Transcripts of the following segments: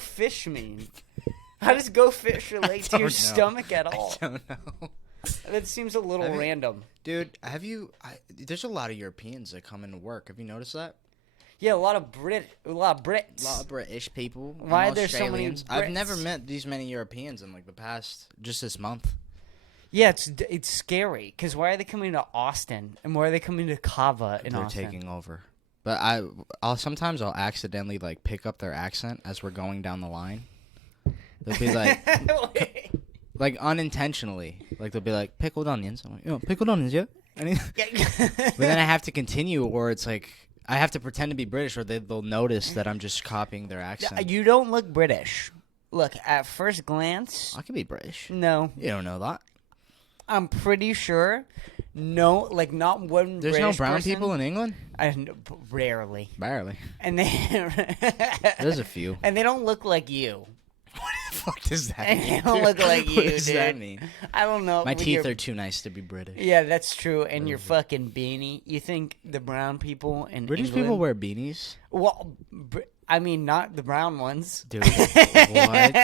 fish mean? How does go fish relate to your stomach at all? I don't know. That seems a little random. Dude, there's a lot of Europeans that come into work. Have you noticed that? Yeah, a lot of Brits. A lot of British people. Why are there so many Brits? I've never met these many Europeans in, like, the past, just this month. Yeah, it's scary, because why are they coming to Austin? And why are they coming to Cava in Austin? They're taking over. But sometimes I'll accidentally, like, pick up their accent as we're going down the line. They'll be like... Like, unintentionally. Like, they'll be like, pickled onions. I'm like, pickled onions, yeah? But then I have to continue, or it's like, I have to pretend to be British, or they'll notice that I'm just copying their accent. You don't look British. Look, at first glance... I could be British. No. You don't know that. I'm pretty sure. No, like, not one There's British no brown person. people in England? Rarely. Barely. And There's a few. And they don't look like you. What the fuck does that mean? They don't look like you, dude. What does that mean? I don't know. My teeth are too nice to be British. Yeah, that's true. And your fucking beanie. You think the brown people in British England... people wear beanies? Well, I mean, not the brown ones. Dude, what?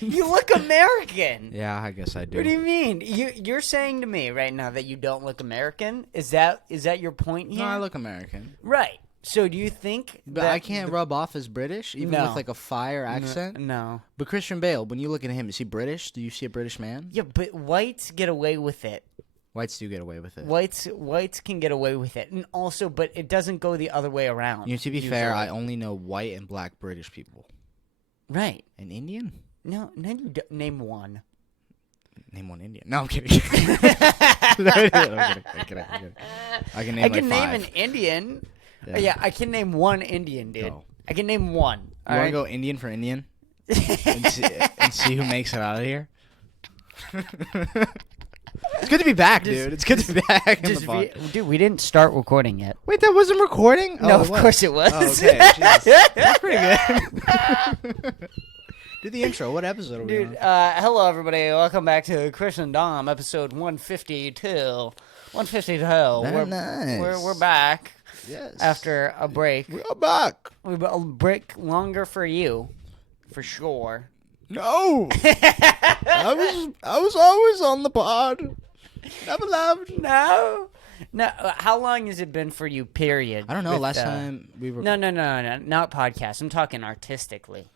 You look American. Yeah, I guess I do. What do you mean? You're saying to me right now that you don't look American? Is that your point here? No, I look American. Right. So do you think But I can't rub off as British, even with, like, a fire accent? No. But Christian Bale, when you look at him, is he British? Do you see a British man? Yeah, but whites get away with it. Whites do get away with it. Whites can get away with it. And also, but it doesn't go the other way around. To be fair, I only know white and black British people. Right. An Indian? No, name one. Name one Indian. No, I'm kidding. I'm kidding. I can name an Indian. Yeah, I can name one Indian, dude. Go. I can name one. You want to go Indian for Indian? and see who makes it out of here? It's good to be back, dude. It's good to be back. Dude, we didn't start recording yet. Wait, that wasn't recording? No, of course it was. Oh, okay. That's pretty good. Do the intro. What episode are we on? Hello, everybody. Welcome back to Kris and Dom, episode 152. 152. Very nice. We're back. Yes. After a break. We are back. A break longer for you, for sure. No. I was always on the pod. Never left. No. How long has it been for you, period? I don't know. Last time we were... No. Not podcast. I'm talking artistically.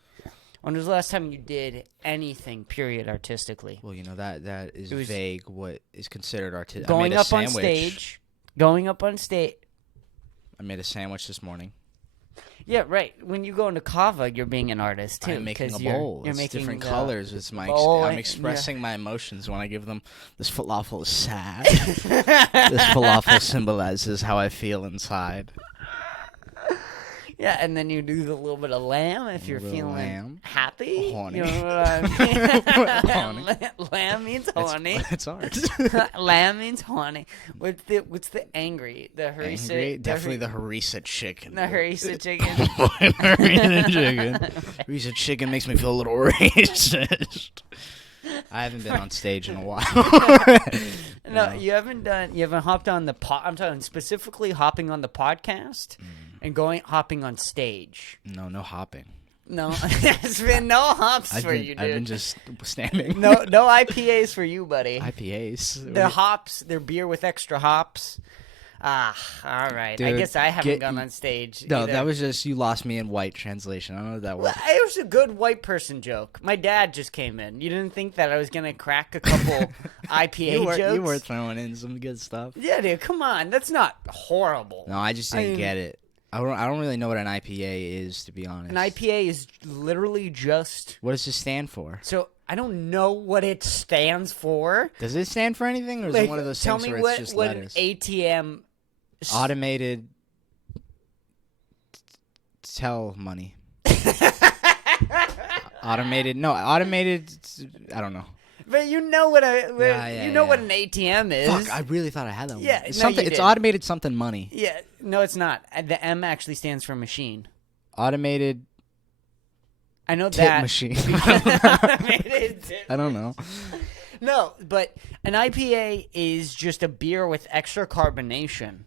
When was the last time you did anything, period, artistically? Well, that is vague. What is considered artistic? Going up on stage. I made a sandwich this morning. Yeah, right. When you go into Cava, you're being an artist, too. I'm making a bowl. You're it's making different colors. It's I'm expressing my emotions when I give them. This falafel is sad. This falafel symbolizes how I feel inside. Yeah, and then you do the little bit of lamb if you're feeling happy. Horny. You know what I mean? Lamb means horny. It's art. Lamb means horny. What's the angry? The harissa? Angry? Definitely the harissa chicken. The harissa chicken. Harissa chicken makes me feel a little racist. I haven't been on stage in a while. No, you haven't hopped on the I'm talking specifically hopping on the podcast and hopping on stage. No hopping. No, there's been no hops for you, dude. I've been just standing. No IPAs for you, buddy. IPAs. They're hops. They're beer with extra hops. All right. Dude, I guess I haven't gone on stage. No, either. That was just you lost me in white translation. I don't know what that was. It was a good white person joke. My dad just came in. You didn't think that I was gonna crack a couple IPA jokes? You were throwing in some good stuff. Yeah, dude. Come on, that's not horrible. No, I just didn't get it. I don't really know what an IPA is, to be honest. An IPA is literally just. What does it stand for? So I don't know what it stands for. Does it stand for anything, or is it one of those things where it's just letters? Tell me what an ATM. Automated tell money. Automated. I don't know. But you know what what an ATM is. Fuck, I really thought I had that one. Yeah, It's automated something money. Yeah, no, it's not. The M actually stands for machine. Automated. I know tip that machine. Automated tip I don't know. No, but an IPA is just a beer with extra carbonation.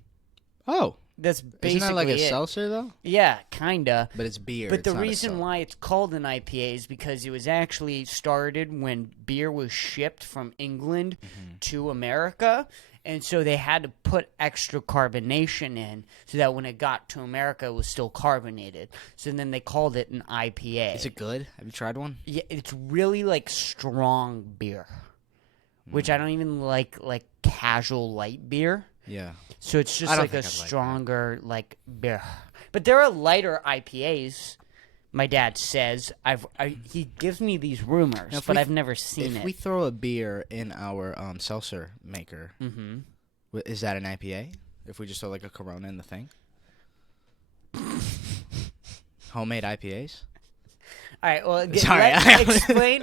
Oh. That's basically Isn't that like a it. seltzer though? Yeah, kinda. But it's beer. But it's the not a reason seltzer. why it's called an IPA is because it was actually started when beer was shipped from England to America. And so they had to put extra carbonation in so that when it got to America, it was still carbonated. So then they called it an IPA. Is it good? Have you tried one? Yeah, it's really like strong beer, which I don't even like casual light beer. Yeah. So it's just I don't like a think I'd like that. stronger like beer. But there are lighter IPAs. My dad says he gives me these rumors, Now, if but we- I've never seen If it. we throw a beer in our seltzer maker, Mm-hmm. is that an IPA? If we just throw like a Corona in the thing? Homemade IPAs? All right. Well, Sorry,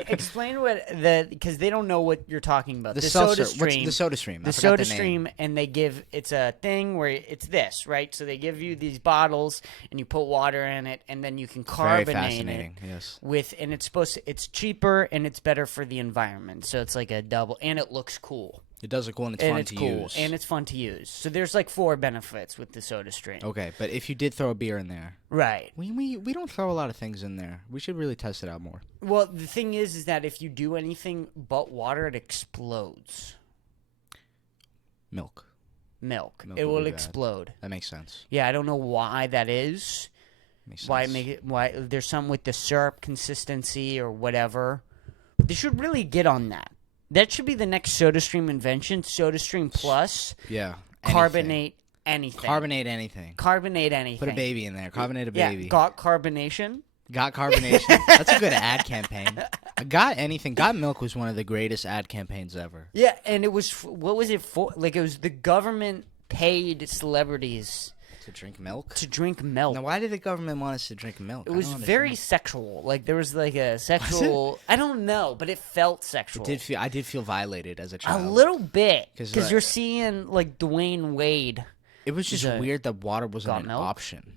explain what because they don't know what you're talking about. The soda seltzer. stream. What's the soda stream? The I forgot soda the name. stream, and they give it's a thing where it's this, right? So they give you these bottles, and you put water in it, and then you can Very carbonate it fascinating. Yes. with, and it's cheaper and it's better for the environment. So it's like a double, and it looks cool. It does look cool and it's And fun it's to cool, use. and it's fun to use. So there's like 4 benefits with the soda stream. Okay, but if you did throw a beer in there, Right. we don't throw a lot of things in there. We should really test it out more. Well, the thing is that if you do anything but water, it explodes. Milk. Milk. Milk It would will be bad. explode. That makes sense. Yeah, I don't know why that is. Makes sense. Why there's some with the syrup consistency or whatever. They should really get on that. That should be the next SodaStream invention. SodaStream Plus. Yeah. Carbonate anything. Carbonate anything. Carbonate anything. Put a baby in there. Carbonate a Yeah, baby. got carbonation. Got carbonation. That's a good ad campaign. Got anything. Got milk was one of the greatest ad campaigns ever. Yeah, and it was what was it for? Like it was the government paid celebrities To drink milk? to drink milk. Now, why did the government want us to drink milk? It was very sexual. Like there was like a sexual. I don't know, but it felt sexual. I did feel violated as a a child. little bit 'Cause, because you're seeing like Dwayne Wade. It was just a- weird that water wasn't got an milk? option.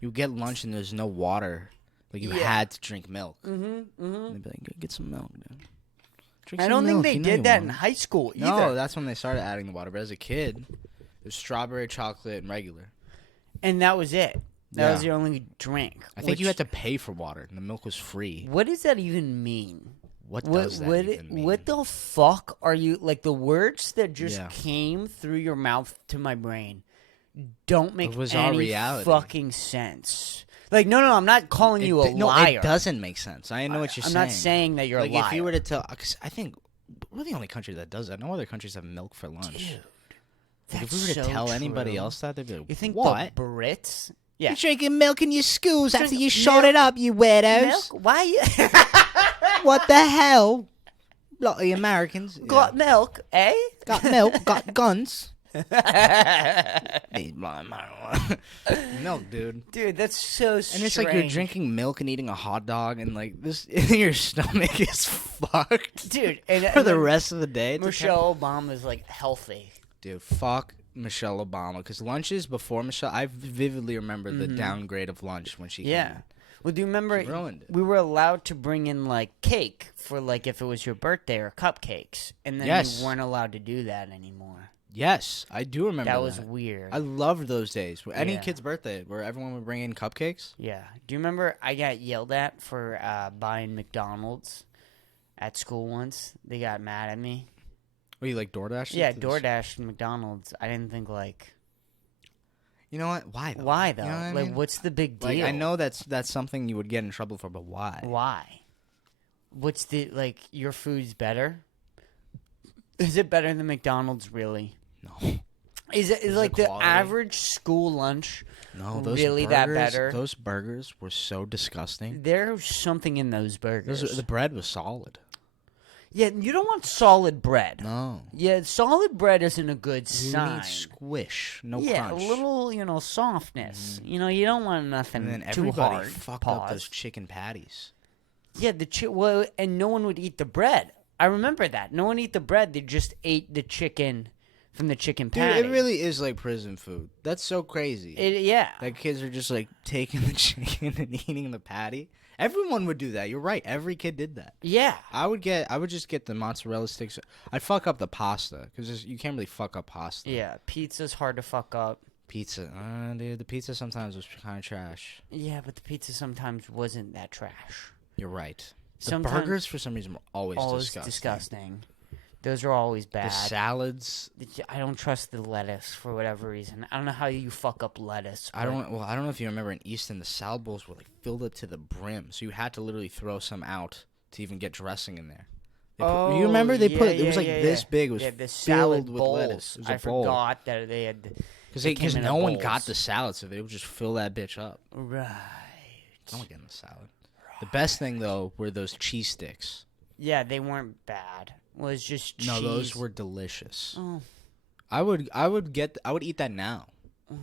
You get lunch and there's no water. Like you Yeah. had to drink milk. Mm-hmm. And they'd be like, get some milk, dude. Drink I some don't think milk, they you know did you that in want high school it." either. No, that's when they started adding the water. But as a kid, it was strawberry, chocolate, and regular. And that was it. That Yeah. was your only drink. I think you had to pay for water, and the milk was free. What does that even mean? What does that even mean? What the fuck are you like? The words that just Yeah. came through your mouth to my brain don't make It was our any reality. fucking sense. Like, no, I'm not calling you a No, liar. it doesn't make sense. I know what you're I'm saying. not saying that you're like a liar. if you were to tell, because I think we're the only country that does that. No other countries have milk for lunch. Dude, Like, if that's we were to so tell anybody true. else that, they'd be like, You think what? the Brits? Yeah. You're drinking milk in your schools after Drink you shot milk- it up, you weirdos. Milk? Why you What the hell? Lot of the Americans. got milk, eh? Got milk, got guns. These blind marijuana. Milk, dude. Dude, that's so And strange. it's like you're drinking milk and eating a hot dog, and like this, your stomach is fucked, Dude, and, for the rest of the day. It's Michelle Obama's like healthy. Dude, fuck Michelle Obama. Because lunches before Michelle, I vividly remember the downgrade of lunch when she Yeah. came in. Well, do you remember She ruined it. we were allowed to bring in like cake for like if it was your birthday or cupcakes, and then Yes. we weren't allowed to do that anymore. Yes, I do remember that. That was weird. I loved those days. Any Yeah. kid's birthday where everyone would bring in cupcakes. Yeah. Do you remember I got yelled at for buying McDonald's at school once? They got mad at me. Were you like DoorDash? Yeah, DoorDash and McDonald's. I didn't think like You know what? Why though? why though? You know what I Like mean? what's the big deal? Like I know that's something you would get in trouble for, but why? Why? What's the like your food's better? Is it better than McDonald's really? No. Is it Is like the the quality? average school lunch? No, those Really burgers, that better? Those burgers were so disgusting. There's something in those burgers. The bread was solid. Yeah, you don't want solid bread. No. Yeah, solid bread isn't a good You sign. need squish, no yeah, crunch. a little, softness. You don't want nothing And then too everybody hard. fucked up Pause. those chicken patties. Yeah, well, and no one would eat the bread. I remember that. No one ate the bread. They just ate the chicken from the chicken Dude, patty. it really is like prison food. That's so crazy. Yeah. Like kids are just like taking the chicken and eating the patty. Everyone would do that. You're right. Every kid did that. Yeah. I would just get the mozzarella sticks. I'd fuck up the pasta because you can't really fuck up pasta. Yeah. Pizza's hard to fuck up. Pizza. Dude, the pizza sometimes was kind of trash. Yeah, but the pizza sometimes wasn't that trash. You're right. The Sometimes burgers, for some reason, were always disgusting. Those are always bad. The salads. I don't trust the lettuce for whatever reason. I don't know how you fuck up lettuce. I don't know if you remember in Easton, the salad bowls were like filled up to the brim, so you had to literally throw some out to even get dressing in there. You remember they put it was like this big. It was the salad filled with bowls. lettuce. It was I a bowl. forgot that they had. Because no one got the salad, so they would just fill that bitch up. Right. I'm not getting the salad. Right. The best thing though were those cheese sticks. Yeah, they weren't bad. Well, it's just cheese. No, those were delicious. Oh. I would eat that now. Oh.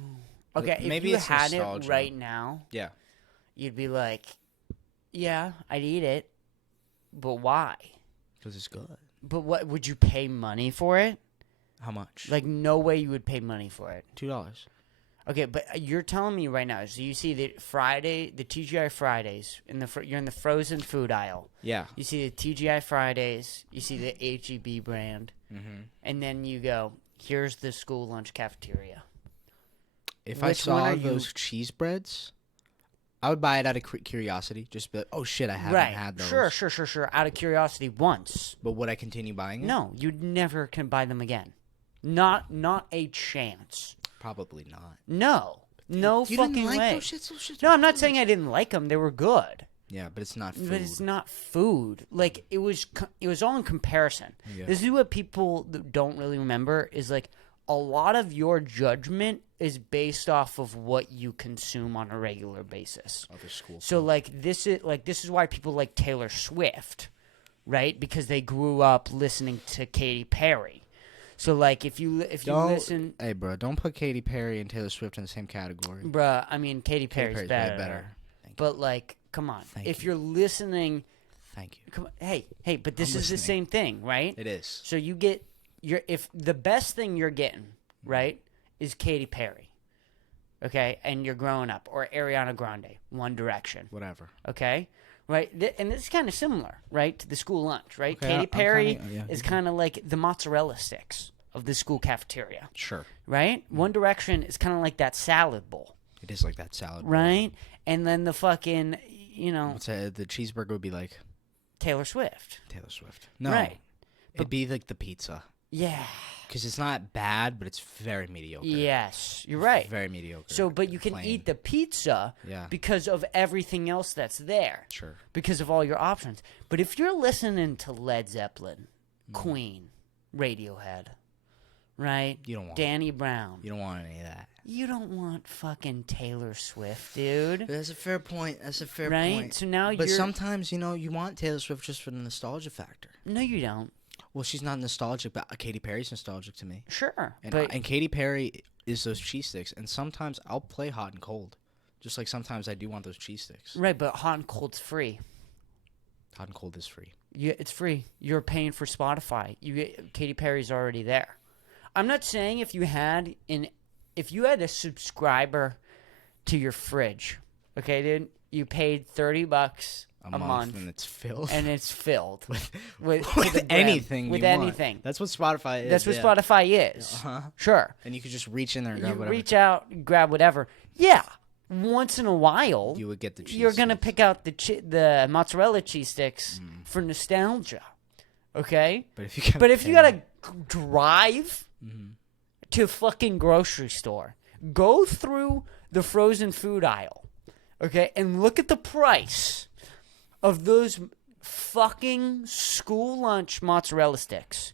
Okay, maybe if you it's had nostalgia. it right now, yeah, you'd be like, yeah, I'd eat it. But why? Because it's good. But what, would you pay money for it? How much? Like, no way you would pay money for it. $2. Okay, but you're telling me right now, so you see the TGI Fridays, you're in the frozen food aisle. Yeah. You see the TGI Fridays, you see the HEB brand, and then you go, here's the school lunch cafeteria. If I saw those cheese breads, I would buy it out of curiosity. Just be like, oh shit, I haven't had those. Sure. Out of curiosity once. But would I continue buying it? No, you never can buy them again. Not a chance. Probably not. No. No you fucking didn't like way. Those shits? No, I'm not saying I didn't like them. They were good. Yeah, but it's not food. But it's not food. Like, it was all in comparison. Yeah. This is what people don't really remember is, like, a lot of your judgment is based off of what you consume on a regular basis. Other school. So, this is why people like Taylor Swift, right? Because they grew up listening to Katy Perry. So, like, if you listen... Hey, bro, don't put Katy Perry and Taylor Swift in the same category. Bruh, I mean, Katy Perry's better. But, like, come on. If you're listening... Thank you. Come on, hey, but this is the same thing, right? It is. So you get... if the best thing you're getting, right, is Katy Perry, okay? And you're growing up. Or Ariana Grande, One Direction. Whatever. Okay? Right? And it's kind of similar, right, to the school lunch, right? Okay, Katy Perry is kind of like the mozzarella sticks of the school cafeteria. Sure. Right? One Direction is kind of like that salad bowl. It is like that salad bowl. Right? And then the fucking, the cheeseburger would be like... Taylor Swift. No. Right. It'd be like the pizza. Yeah. Because it's not bad, but it's very mediocre. Yes, you're right. Very mediocre. So, but you can eat the pizza because of everything else that's there. Sure. Because of all your options. But if you're listening to Led Zeppelin, Queen, Radiohead, right? You don't want Danny Brown. You don't want any of that. You don't want fucking Taylor Swift, dude. That's a fair point. Right? So now But sometimes, you want Taylor Swift just for the nostalgia factor. No, you don't. Well, she's not nostalgic, but Katy Perry's nostalgic to me. Sure. And Katy Perry is those cheese sticks, and sometimes I'll play hot and cold. Just like sometimes I do want those cheese sticks. Right, but hot and cold's free. Hot and cold is free. Yeah, it's free. You're paying for Spotify. Katy Perry's already there. I'm not saying if you had a subscriber to your fridge, okay, dude, you paid $30 a month, and it's filled. And it's filled with anything. With anything. That's what Spotify is. That's what Spotify is. Sure. And you could just reach in there and grab whatever. Reach out, grab whatever. Yeah. Once in a while, you would get the cheese. You're gonna pick out the mozzarella cheese sticks for nostalgia. Okay. But if you gotta drive to fucking grocery store, go through the frozen food aisle, okay, and look at the price of those fucking school lunch mozzarella sticks.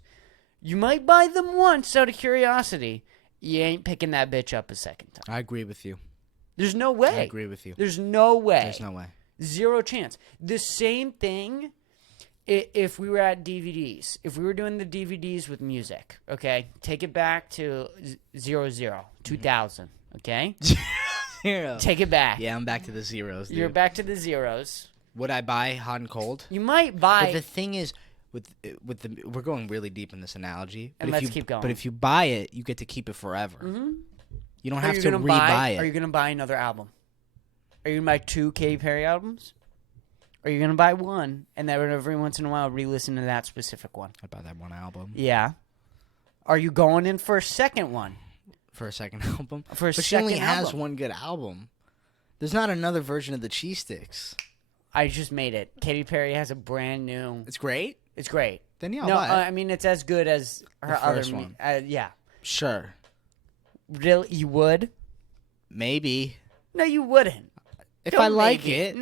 You might buy them once out of curiosity. You ain't picking that bitch up a second time. I agree with you. There's no way. I agree with you. There's no way. There's no way. Zero chance. The same thing if we were at DVDs. If we were doing the DVDs with music, okay? Take it back to 2000, okay? Zero. Take it back. Yeah, I'm back to the zeros, dude. You're back to the zeros. Would I buy hot and cold? You might buy. But the thing is, we're going really deep in this analogy. And let's keep going. But if you buy it, you get to keep it forever. Mm-hmm. You don't have to rebuy it. Are you going to buy another album? Are you going to buy 2 Katy Perry albums? Or are you going to buy one and then every once in a while re-listen to that specific one? I'd buy that one album. Yeah. Are you going in for a second one? For a second album? For a but she second only has album. one good album. There's not another version of the cheese sticks. I just made it. Katy Perry has a brand new. It's great? It's great. Then yeah, I'll No, buy it. I mean it's as good as her The other first one. yeah. Sure. Really, you would? Maybe. No, you wouldn't. If Don't I like maybe. it.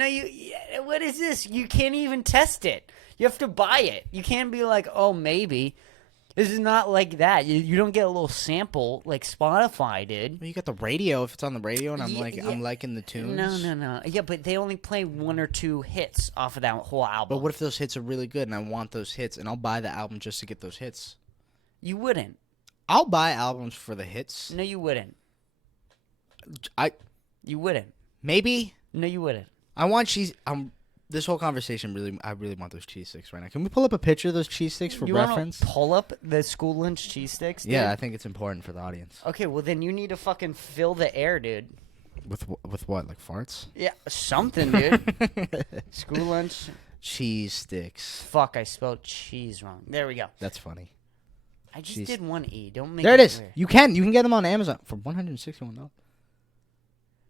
No, what is this? You can't even test it. You have to buy it. You can't be like, oh, maybe. This is not like that. You don't get a little sample like Spotify did. Well, you got the radio. If it's on the radio and I'm Yeah. I'm liking the tunes. No. Yeah, but they only play 1 or 2 hits off of that whole album. But what if those hits are really good and I want those hits and I'll buy the album just to get those hits? You wouldn't. I'll buy albums for the hits. No, you wouldn't. You wouldn't. Maybe. No, you wouldn't. I want cheese. This whole conversation I really want those cheese sticks right now. Can we pull up a picture of those cheese sticks for You reference? want to pull up the school lunch cheese sticks? Dude? Yeah, I think it's important for the audience. Okay, well then you need to fucking fill the air, dude. With what? Like farts? Yeah, something, dude. School lunch. Cheese sticks. Fuck, I spelled cheese wrong. There we go. That's funny. I just Jeez. did one E. Don't make There it is. weird. You can get them on Amazon for $161.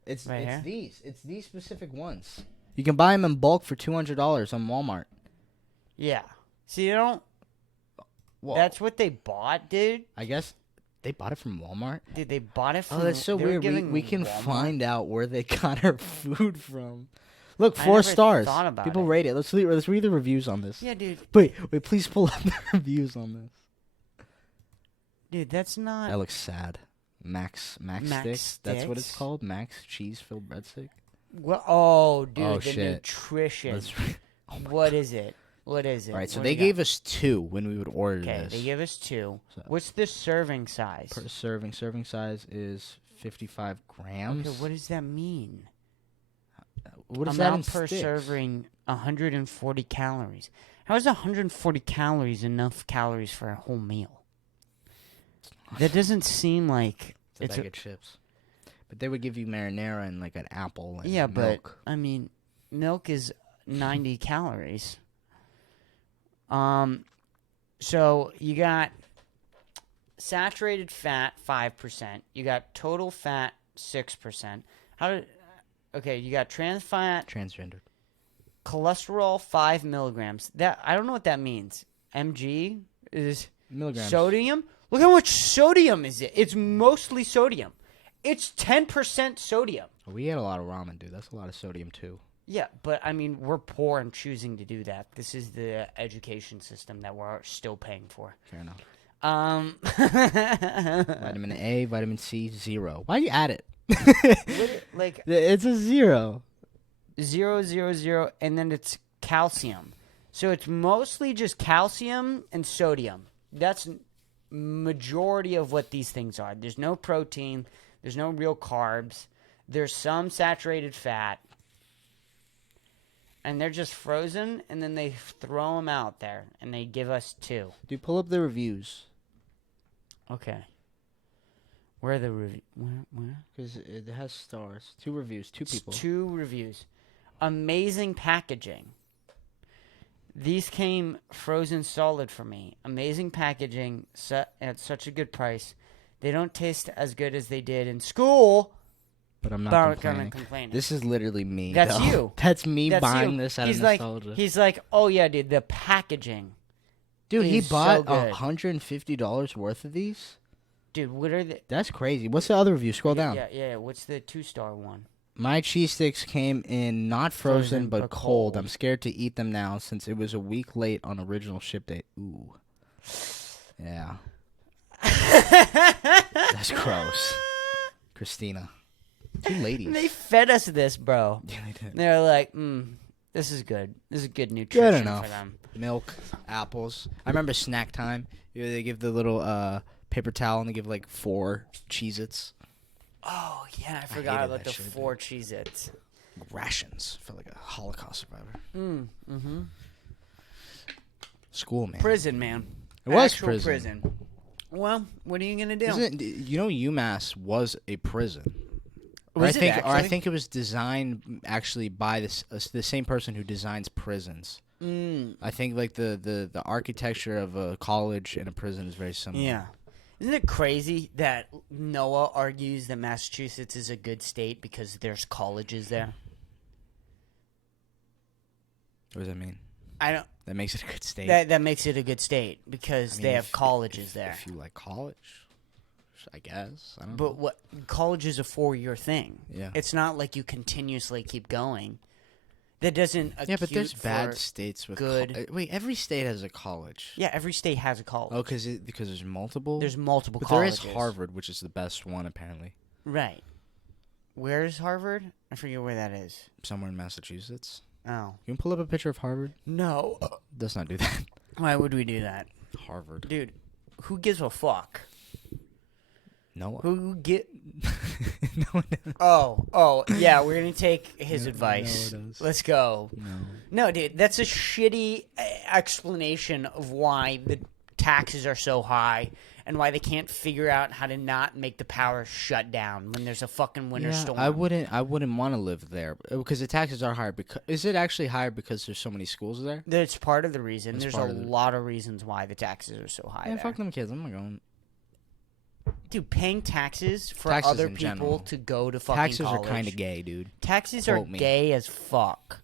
It's Right here? It's these specific ones. You can buy them in bulk for $200 on Walmart. Yeah. See, you don't. Whoa. That's what they bought, dude. I guess they bought it from Walmart. Dude, they bought it from. Oh, that's so they were weird. giving We can Walmart- find out where they got our food from. Look, I 4 never stars. thought about People it. rate it. Let's read the reviews on this. Yeah, dude. Wait, please pull up the reviews on this. Dude, that's not. That looks sad. Max sticks. That's what it's Sticks? called. Max cheese filled breadstick. Well, oh, dude, Oh, the shit. nutrition. Let's What is it? What is it? All right, so What they do we gave got? us 2 when we would order Okay, this. they give us 2. So- What's the serving size? Per serving size is 55 grams. Okay, what does that mean? What is that in Amount per sticks? serving, 140 calories. How is 140 calories enough calories for a whole meal? That doesn't seem like It's a bag of chips. But they would give you marinara and like an apple and yeah, milk. but I mean, milk is 90 calories. So you got saturated fat 5%. You got total fat 6%. Okay, you got trans fat, Transgendered. cholesterol 5 milligrams. That I don't know what that means. Mg is Milligrams. sodium. Look how much sodium is it. It's mostly sodium. It's 10% sodium. We had a lot of ramen, dude. That's a lot of sodium too. Yeah, but I mean, we're poor and choosing to do that. This is the education system that we're still paying for. Fair enough. What Vitamin A, vitamin C, 0. Why do you add it? like It's a 0. 0, 0, 0, and then it's calcium. So it's mostly just calcium and sodium. That's majority of what these things are. There's no protein. There's no real carbs. There's some saturated fat. And they're just frozen, and then they throw them out there, and they give us 2. Dude, pull up the reviews. Okay. Where are the reviews? Where? Because it has stars. 2 reviews. 2 people. 2 reviews. Amazing packaging. These came frozen solid for me. Amazing packaging at such a good price. They don't taste as good as they did in school. But I'm not But I'm complaining. gonna complain. This is literally me. That's though. you. That's me That's buying you. this out he's of like, nostalgia. He's like, oh yeah, dude, the packaging. Dude, he is so bought good. $150 worth of these? Dude, what are the? That's crazy. What's the other review? Scroll down. Yeah. What's the 2-star one? My cheese sticks came in not frozen, but cold. cold. I'm scared to eat them now since it was a week late on original ship date. Ooh. Yeah. That's gross. Christina. 2 ladies. They fed us this, bro. Yeah, they did. They're like, this is good. This is good nutrition Good enough. for them. Milk, apples. I remember snack time. They give the little paper towel and they give like 4 Cheez-Its. Oh yeah, I forgot hated about that the shit, 4 Cheez-Its. Rations. Felt like a Holocaust survivor. Mm-hmm. School, man. Prison, man. It was Actual prison. Well, what are you gonna do? Isn't you know UMass was a prison? Was it I actually? think it was designed actually by the same person who designs prisons. I think like the architecture of a college and a prison is very similar. Yeah. Isn't it crazy that Noah argues that Massachusetts is a good state because there's colleges there? What does that mean? I don't. That makes it a good state. That makes it a good state because I mean, they have colleges there. If you like college, I guess. I don't know. But what college is a 4-year thing. Yeah. It's not like you continuously keep going. That doesn't. Yeah, but there's bad states with good. Wait, every state has a college. Yeah, every state has a college. Oh, because there's multiple. There's multiple but colleges. There is Harvard, which is the best one apparently. Right. Where is Harvard? I forget where that is. Somewhere in Massachusetts. Oh. You can pull up a picture of Harvard. No. Let's not do that. Why would we do that? Harvard. Dude, who gives a fuck? No one. Who get? No one does. Oh, yeah. We're gonna take his No, advice. no, it is. Let's go. No. No, dude, that's a shitty explanation of why the taxes are so high and why they can't figure out how to not make the power shut down when there's a fucking winter storm. I wouldn't want to live there because the taxes are higher. Because is it actually higher because there's so many schools there? That's part of the reason. That's There's part a of it. lot of reasons why the taxes are so high. Yeah, there. fuck them kids. I'm not going. Dude, paying taxes for Taxes other in people general. to go to fucking Taxes college. are kind of gay, dude. Taxes Quote are me. gay as fuck.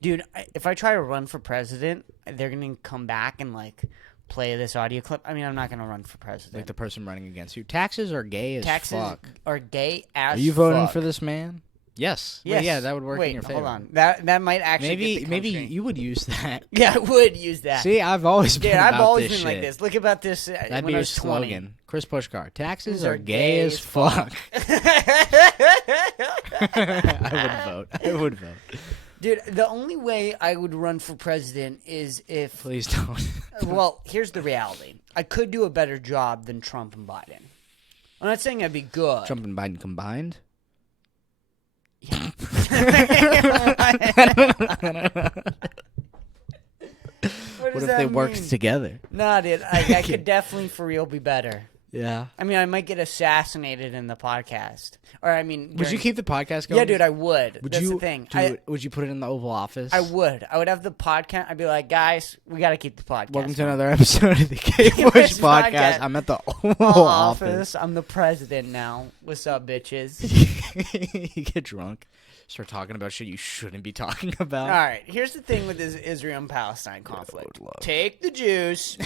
Dude, if I try to run for president, they're going to come back and, like, play this audio clip. I mean, I'm not going to run for president. Like the person running against you. Taxes are gay as Taxes fuck. are gay as Are you voting fuck. for this man? Yes. Yes. Wait, yeah, that would work Wait, in your favor. hold on. That might actually get the Maybe country. you would use that. Yeah, I would use that. See, I've always Dude, been I've about always this been like shit. this. Look about this That'd when be I your was 20. slogan. Chris Pushkar. Taxes These are gay as fuck. I would vote. Dude, the only way I would run for president is if... Please don't. Well, here's the reality. I could do a better job than Trump and Biden. I'm not saying I'd be good. Trump and Biden combined? Yeah. What if they worked together? Nah, dude, I could definitely for real be better. Yeah. I mean, I might get assassinated in the podcast. Or, I mean... Would you keep the podcast going? Yeah, dude, I would. Would That's you, the thing. would you put it in the Oval Office? I would. I would have the podcast. I'd be like, guys, we got to keep the podcast. Welcome to another episode of the Kpush podcast. I'm at the Oval Office. I'm the president now. What's up, bitches? You get drunk, start talking about shit you shouldn't be talking about. All right, here's the thing with this Israel and Palestine conflict. Lord love. Take the Jews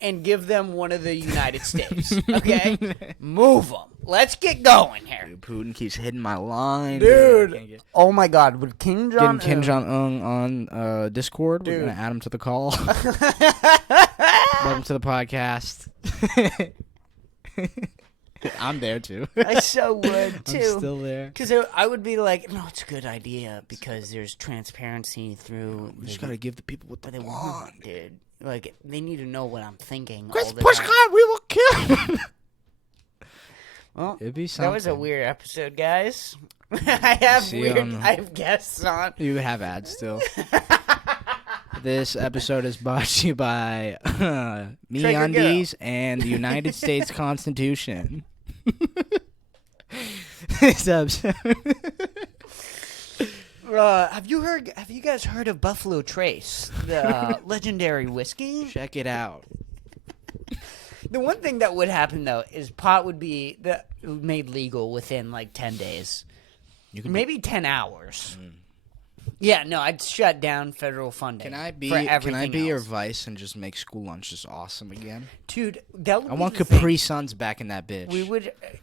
and give them one of the United States, okay? Move them. Let's get going here. Dude, Putin keeps hitting my line. Dude. Oh, my God. Would Kim Jong-un... Getting Kim Jong-un on Discord. Dude. We're going to add him to the call. Welcome to the podcast. I'm there, too. I so would, too. I'm still there. Because I would be like, no, it's a good idea because there's transparency through... We just got to give the people what they want. Dude. Like, they need to know what I'm thinking Kris all the time. Pushkar, we will kill him. Well, It'd be something. that was a weird episode, guys. I have guests on. You have ads still. This episode is brought to you by MeUndies and the United States Constitution. This episode. Have you guys heard of Buffalo Trace, the legendary whiskey? Check it out. The one thing that would happen though is pot would be made legal within like 10 days, maybe 10 hours. Yeah, no, I'd shut down federal funding. Can I be else. your vice and just make school lunches awesome again? Dude, that would I be want the Capri thing. Suns back in that bitch.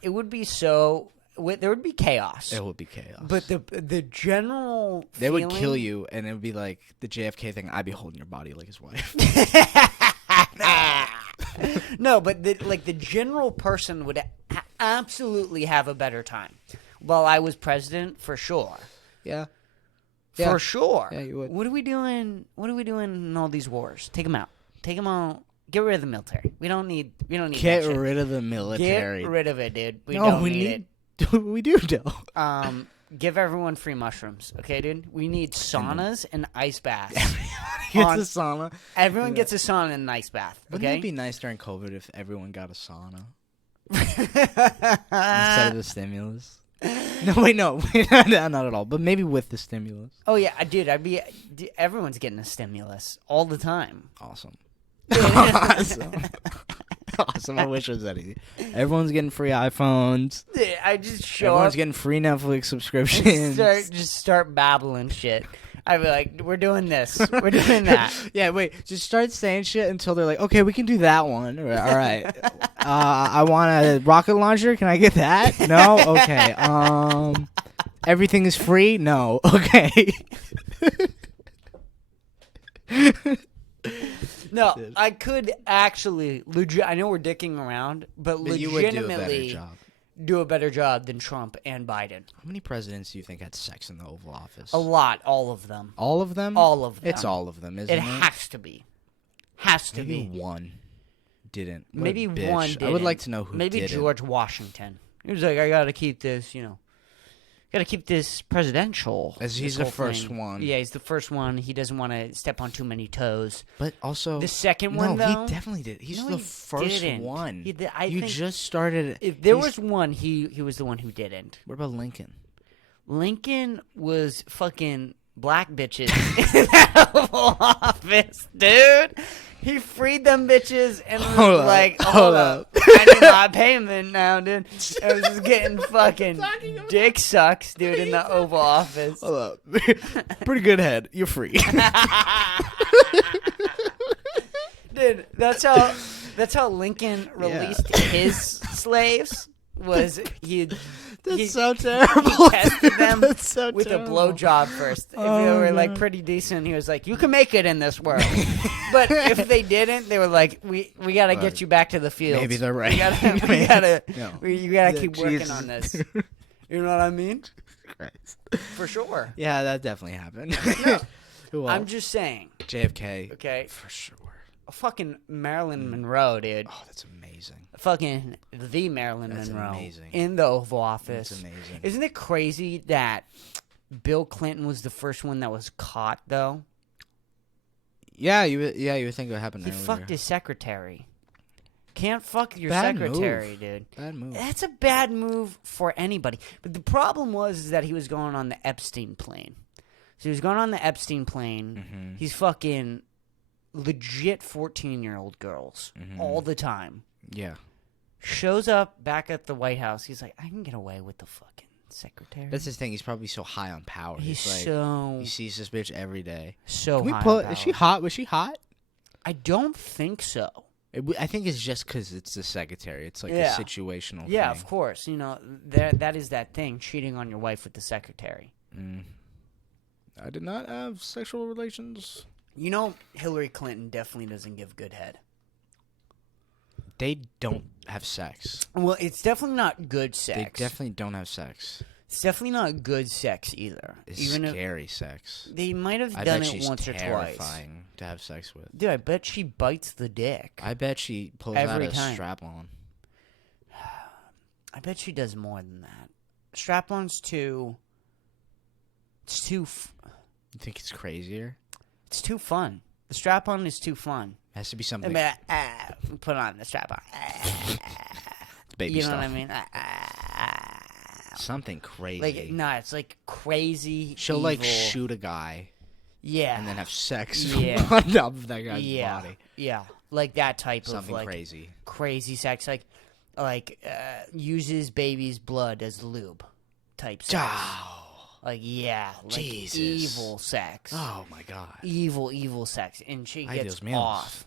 It would be so. There would be chaos. It would be chaos. But the general they would feeling- kill you, and it would be like the JFK thing. I'd be holding your body like his wife. No, but the general person would absolutely have a better time. While I was president, for sure. Yeah. For sure. Yeah, you would. What are we doing? What are we doing in all these wars? Take them out. Take them all. Get rid of the military. We don't need. Get that shit. rid of the military. Get rid of it, dude. We No, don't we need need. We do though. Give everyone free mushrooms, okay, dude? We need saunas and ice baths. Gets a sauna. Everyone gets a sauna and an ice bath, Wouldn't okay? it be nice during COVID if everyone got a sauna instead of the stimulus? No, wait, no, not at all. But maybe with the stimulus. Oh yeah, dude, everyone's getting a stimulus all the time. Awesome. awesome. I wish it was anything. Everyone's getting free iPhones. I just show Everyone's up, getting free Netflix subscriptions. just start babbling shit. I'd be like, we're doing this. We're doing that. Yeah, wait. Just start saying shit until they're like, okay, we can do that one. All right. I want a rocket launcher. Can I get that? No? Okay. Everything is free? No. Okay. No, I could actually legit. I know we're dicking around, but You would do a better legitimately job. do a better job than Trump and Biden. How many presidents do you think had sex in the Oval Office? A lot, all of them. All of them? All of them. It's all of them, isn't it? It has to be. Has to Maybe be. one didn't. What a Maybe bitch. one didn't. I would like to know who Maybe didn't. George Washington. He was like, I gotta keep this, gotta keep this presidential. As he's this the whole first thing. one. Yeah, he's the first one. He doesn't want to step on too many toes. But also... The second one, though... No, he definitely did. He's No, the he first didn't. one. I You think just started... if there was one, he was the one who didn't. What about Lincoln? Lincoln was fucking black bitches in that Oval Office, dude. He freed them bitches and was Hold up. like, Hold up. I need my payment now, dude. I was just getting fucking dick sucks, dude, in the Oval Office. Hold up. Pretty good head. You're free. Dude, that's how Lincoln released his slaves. Was That's so terrible. He tested them That's so with terrible. a blowjob first. If they Oh, were like God. pretty decent, he was like, "You can make it in this world." But if they didn't, they were like, "We gotta get you back to the field. Maybe they're right. You gotta No. you gotta Yeah, keep working Jesus. on this." You know what I mean? Christ. For sure. Yeah, that definitely happened. Who else? I'm just saying. JFK. Okay. For sure. Fucking Marilyn Monroe, dude. Oh, that's amazing. Fucking the Marilyn That's Monroe amazing. in the Oval Office. That's amazing. Isn't it crazy that Bill Clinton was the first one that was caught, though? Yeah, you would think it would happen He earlier. fucked his secretary. Can't fuck your Bad secretary, move. dude. Bad move. That's a bad move for anybody. But the problem was that he was going on the Epstein plane. So he was going on the Epstein plane. Mm-hmm. He's fucking legit 14-year-old girls Mhm. all the time. Yeah. Shows up back at the White House. He's like, I can get away with the fucking secretary. That's his thing. He's probably so high on power. He's like, so he sees this bitch every day. so Can we high put? on Is she power. hot? Was she hot? I don't think so. I think it's just because it's the secretary. It's like Yeah. a situational Yeah, thing. of course. That is that thing, cheating on your wife with the secretary. Mm. I did not have sexual relations. Hillary Clinton definitely doesn't give good head. They don't have sex. Well, it's definitely not good sex. They definitely don't have sex. It's definitely not good sex either. It's Even if scary sex. they might have I done bet it she's once or twice. terrifying to have sex with. Dude, I bet she bites the dick. I bet she pulls out Every a time. strap-on. I bet she does more than that. Strap-on's too. It's too. You think it's crazier? It's too fun. The strap-on is too fun. It has to be something. Put on the strap-on. It's baby You know stuff. what I mean? Something crazy. Like, nah, it's like crazy. She'll like evil. shoot a guy Yeah. and then have sex Yeah. on top of that guy's yeah. body. Yeah. Like that type Something of like crazy. crazy sex. Like uses baby's blood as lube type sex. Oh. Like, yeah. Like Jesus. evil sex. Oh my god. Evil sex. And she gets Ideal's meals. off.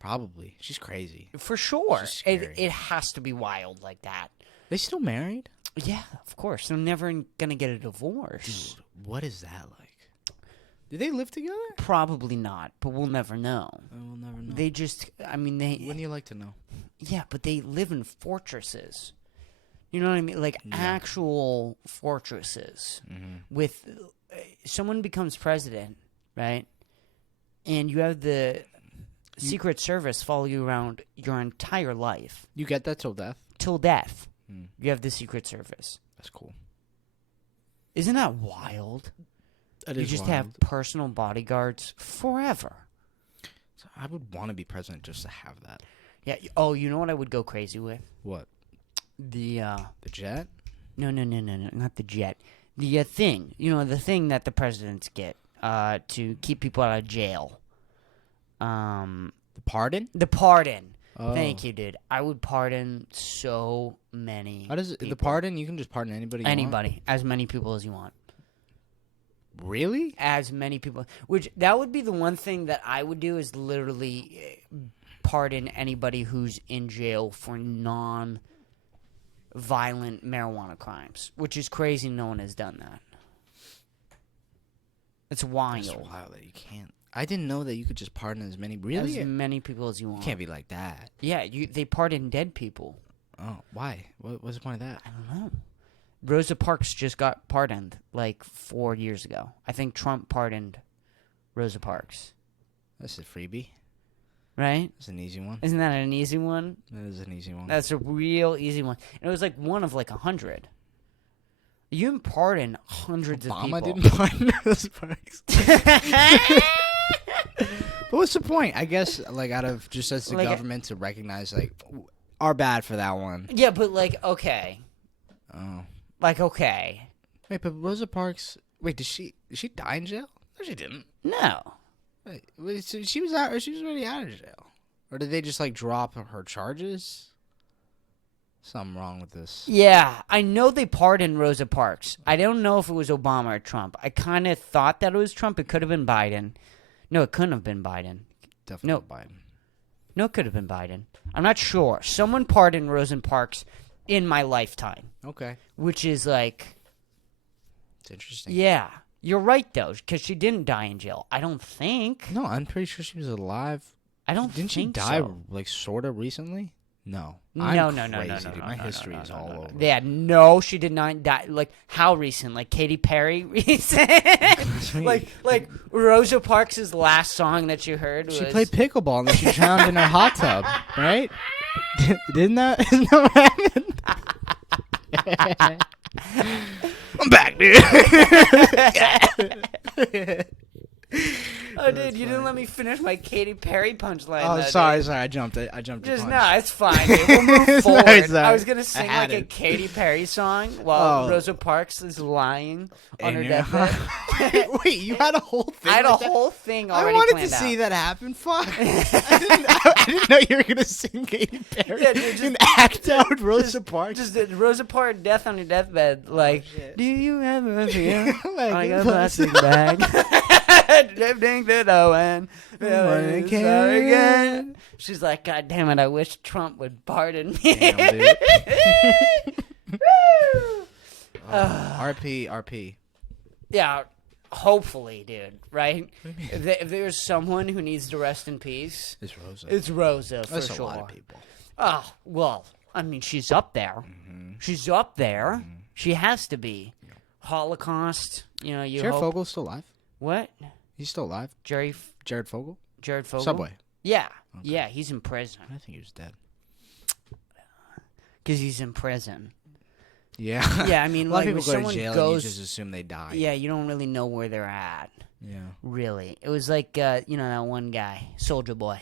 Probably. She's crazy. For sure. She's scary. It has to be wild like that. They still married? Yeah, of course. They're never gonna get a divorce. Dude, what is that like? Did they live together? Probably not, but we'll never know. We'll never know. They just, I mean, Wouldn't you like to know? yeah, but they live in fortresses. You know what I mean? Like actual fortresses. Mm-hmm. With someone becomes president, right? And you have the Secret Service follow you around your entire life You get that till death? till death. Mm. You have the Secret Service. That's cool. Isn't that wild? That You is just wild. have personal bodyguards forever. So I would want to be president just to have that. Yeah. Oh, you know what I would go crazy with? What? The The jet? no, not the jet. The thing. The thing that the presidents get to keep people out of jail. The pardon? The pardon. Oh. Thank you, dude. I would pardon so many. How does people. the pardon? You can just pardon anybody. Anybody, as many people as you want. Really? As many people. Which that would be the one thing that I would do is literally pardon anybody who's in jail for non-violent marijuana crimes, which is crazy. No one has done that. It's wild. That's wild that you can't. I didn't know that you could just pardon as many. Really? As many people as you want. You can't be like that. Yeah, they pardon dead people. Oh, why? What's the point of that? I don't know. Rosa Parks just got pardoned like 4 years ago. I think Trump pardoned Rosa Parks. That's a freebie. Right? That's an easy one. Isn't that an easy one? That is an easy one. That's a real easy one. And it was like one of like 100. You can pardon hundreds of people. Obama didn't pardon Rosa Parks. But what's the point? I guess, like, out of just as the Like, government to recognize, like, our bad for that one. Yeah, but like, okay. Oh. Like, okay. Wait, but Rosa Parks. Wait, did she die in jail? No, she didn't. No. Wait, so she was out. She was already out of jail, or did they just like drop her charges? Something wrong with this. Yeah, I know they pardoned Rosa Parks. I don't know if it was Obama or Trump. I kind of thought that it was Trump. It could have been Biden. No, it couldn't have been Biden. Definitely Biden. No, it could have been Biden. I'm not sure. Someone pardoned Rosa Parks in my lifetime. Okay, Which is like, it's interesting. yeah. You're right, though, because she didn't die in jail. I don't think. No, I'm pretty sure she was alive. I don't Didn't think she die so. like sort of recently? No. No, I'm no, crazy, no, dude. no, My no, history no, is no, all no, no. over. Yeah, no, she did not die. Like, how recent? Like Katy Perry recent? like Rosa Parks' last song that you heard was... She played pickleball and then she drowned in her hot tub, right? Isn't that what happened? I'm back, dude. Oh, dude, you didn't let me finish my Katy Perry punchline. Oh, though, sorry. dude. I jumped it. Just Just no, it's fine. Dude. We'll move forward. I was gonna sing like a Katy Perry song while Rosa Parks is lying on her deathbed. Wait, you had a whole thing? I had a whole thing already. I wanted planned to out. see that happen. Fuck. I didn't know you were gonna sing Katy Perry Yeah, dude, and act out Rosa Parks. Just Rosa Parks death on your deathbed. Like, do you ever feel like a plastic bag? Drifting through the wind. Again. She's like, God damn it, I wish Trump would pardon me. Damn, dude. RP. Yeah, hopefully, dude, right? If there's someone who needs to rest in peace, It's Rosa. it's Rosa, for That's sure. a lot of people. Oh, well, I mean, she's up there. Mm-hmm. She's up there. She has to be. Holocaust, you know, you Jared hope. Fogel's still alive? What? He's still alive? Jared Fogel? Fogel? Subway. Yeah. Okay. Yeah, he's in prison. I think he was dead. Because he's in prison. Yeah. Yeah, I mean, a lot like, of people when go to someone jail goes, and you just assume they died. yeah, you don't really know where they're at. Yeah. Really. It was like, you know, that one guy, Soldier Boy.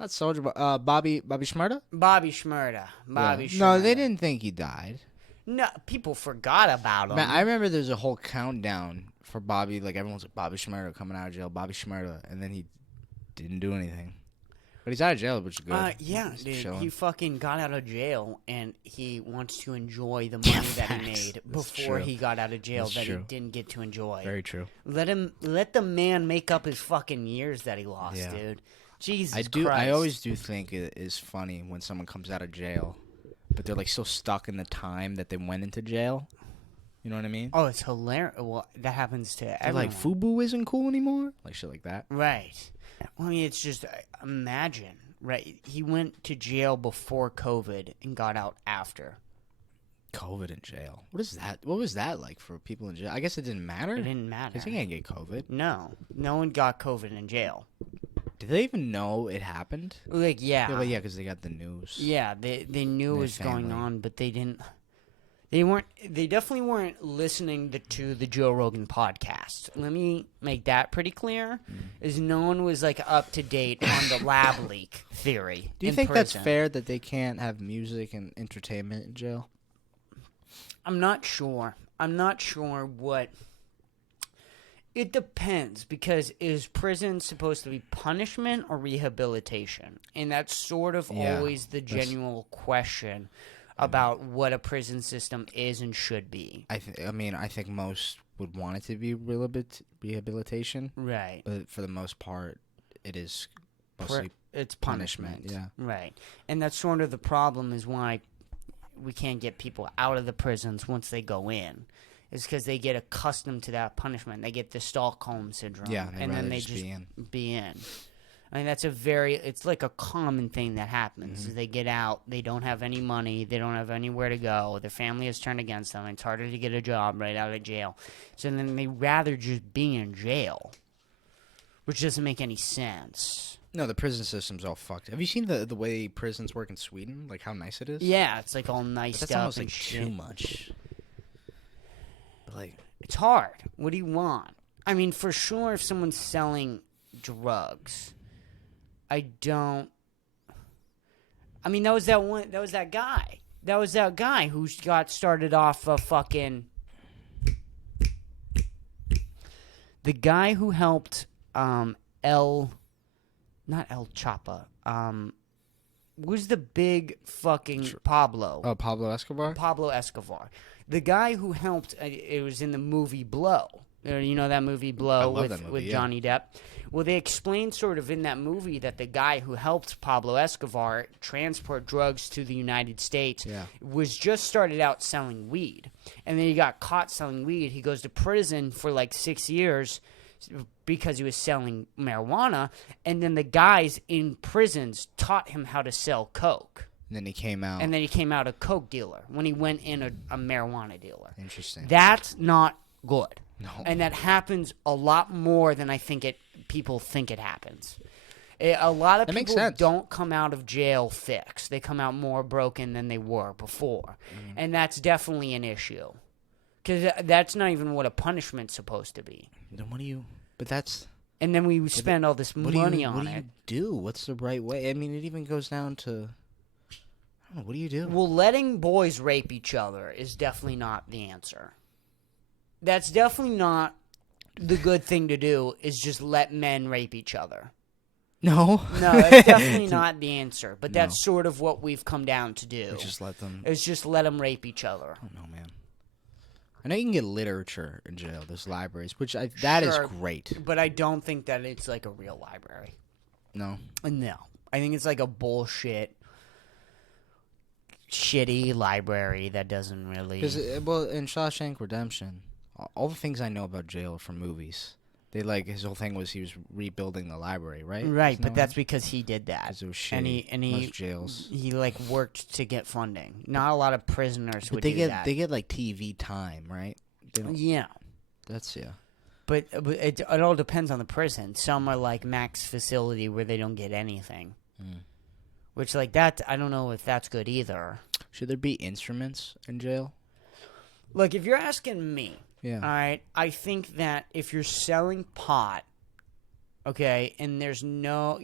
Not Soldier Boy. Bobby Shmurda? Bobby Shmurda. Bobby Shmurda. No, they didn't think he died. No, people forgot about him. Man, I remember there's a whole countdown for Bobby. Like, everyone's like, Bobby Shmurda coming out of jail. Bobby Shmurda. And then he didn't do anything. But he's out of jail, which is good. Yeah, He's dude, chilling. he fucking got out of jail, and he wants to enjoy the money that he made before he got out of jail that he didn't get to enjoy. Very true. Let the man make up his fucking years that he lost, dude. Jesus Christ. I always do think it is funny when someone comes out of jail, but they're like so stuck in the time that they went into jail. You know what I mean? Oh, it's hilarious. Well, that happens to They're everyone. like, FUBU isn't cool anymore? Like shit like that. Right. Well, I mean, it's just, imagine, right? He went to jail before COVID and got out after. COVID in jail. What is that? What was that like for people in jail? I guess it didn't matter. It didn't matter. Because they can't get COVID. No one got COVID in jail. Did they even know it happened? Like, yeah. Yeah, but yeah, because they got the news. Yeah, they knew it was going family. on, but they didn't. They definitely weren't listening to the Joe Rogan podcast. Let me make that pretty clear. Is no one was like up to date on the lab leak theory. Do you in think that's prison. fair that they can't have music and entertainment in jail? I'm not sure. I'm not sure what It depends, because is prison supposed to be punishment or rehabilitation? And that's sort of always the genuine question about what a prison system is and should be. I think most would want it to be rehabilitation. Right. But for the most part, it is mostly it's punishment. Yeah. Right. And that's sort of the problem, is why we can't get people out of the prisons once they go in. Is because they get accustomed to that punishment. They get the Stockholm syndrome. Yeah, and then they just be in. I mean, it's like a common thing that happens. Mm-hmm. Is they get out, they don't have any money, they don't have anywhere to go, their family has turned against them, it's harder to get a job right out of jail. So then they rather just be in jail, which doesn't make any sense. No, the prison system's all fucked. Have you seen the way prisons work in Sweden? Like how nice it is? Yeah, it's like all nice That's stuff almost and like shit. too much. Like, it's hard. What do you want? I mean, for sure, if someone's selling drugs, I mean, that was that guy. That was that guy who got started off a fucking. The guy who helped not El Chapa. Was the big fucking Pablo? oh, Pablo Escobar. Pablo Escobar. The guy who helped, it was in the movie Blow. You know that movie Blow with Johnny Depp? Well, they explained sort of in that movie that the guy who helped Pablo Escobar transport drugs to the United States was just started out selling weed. And then he got caught selling weed. He goes to prison for like 6 years because he was selling marijuana. And then the guys in prisons taught him how to sell coke. And then he came out. And then he came out a coke dealer when he went in a marijuana dealer. Interesting. That's not good. No. And that happens a lot more than I think people think it happens. A lot of people don't come out of jail fixed. They come out more broken than they were before. Mm-hmm. And that's definitely an issue. Because that's not even what a punishment's supposed to be. Then what do you... But that's... And then we spend all this money on it. What do you do? What's the right way? I mean, it even goes down to... I don't know. What do you do? Well, letting boys rape each other is definitely not the answer. That's definitely not the good thing to do, is just let men rape each other. No. No, that's definitely not the answer. But that's sort of what we've come down to do. Just let them... Is just let them rape each other. I don't know, man. I know you can get literature in jail. There's libraries, which that is great. But I don't think that it's like a real library. No? No. I think it's like a bullshit, shitty library that doesn't really... Because, well, in Shawshank Redemption, all the things I know about jail are from movies. His whole thing was he was rebuilding the library, right? Right, but that's because he did that. Because it was shitty. And most jails. He worked to get funding. Not a lot of prisoners would do that. They get like TV time, right? Yeah. That's, yeah. But it all depends on the prison. Some are like max facility where they don't get anything. Which, like, that, I don't know if that's good either. Should there be instruments in jail? Look, if you're asking me... Yeah. All right. I think that if you're selling pot, okay, and there's no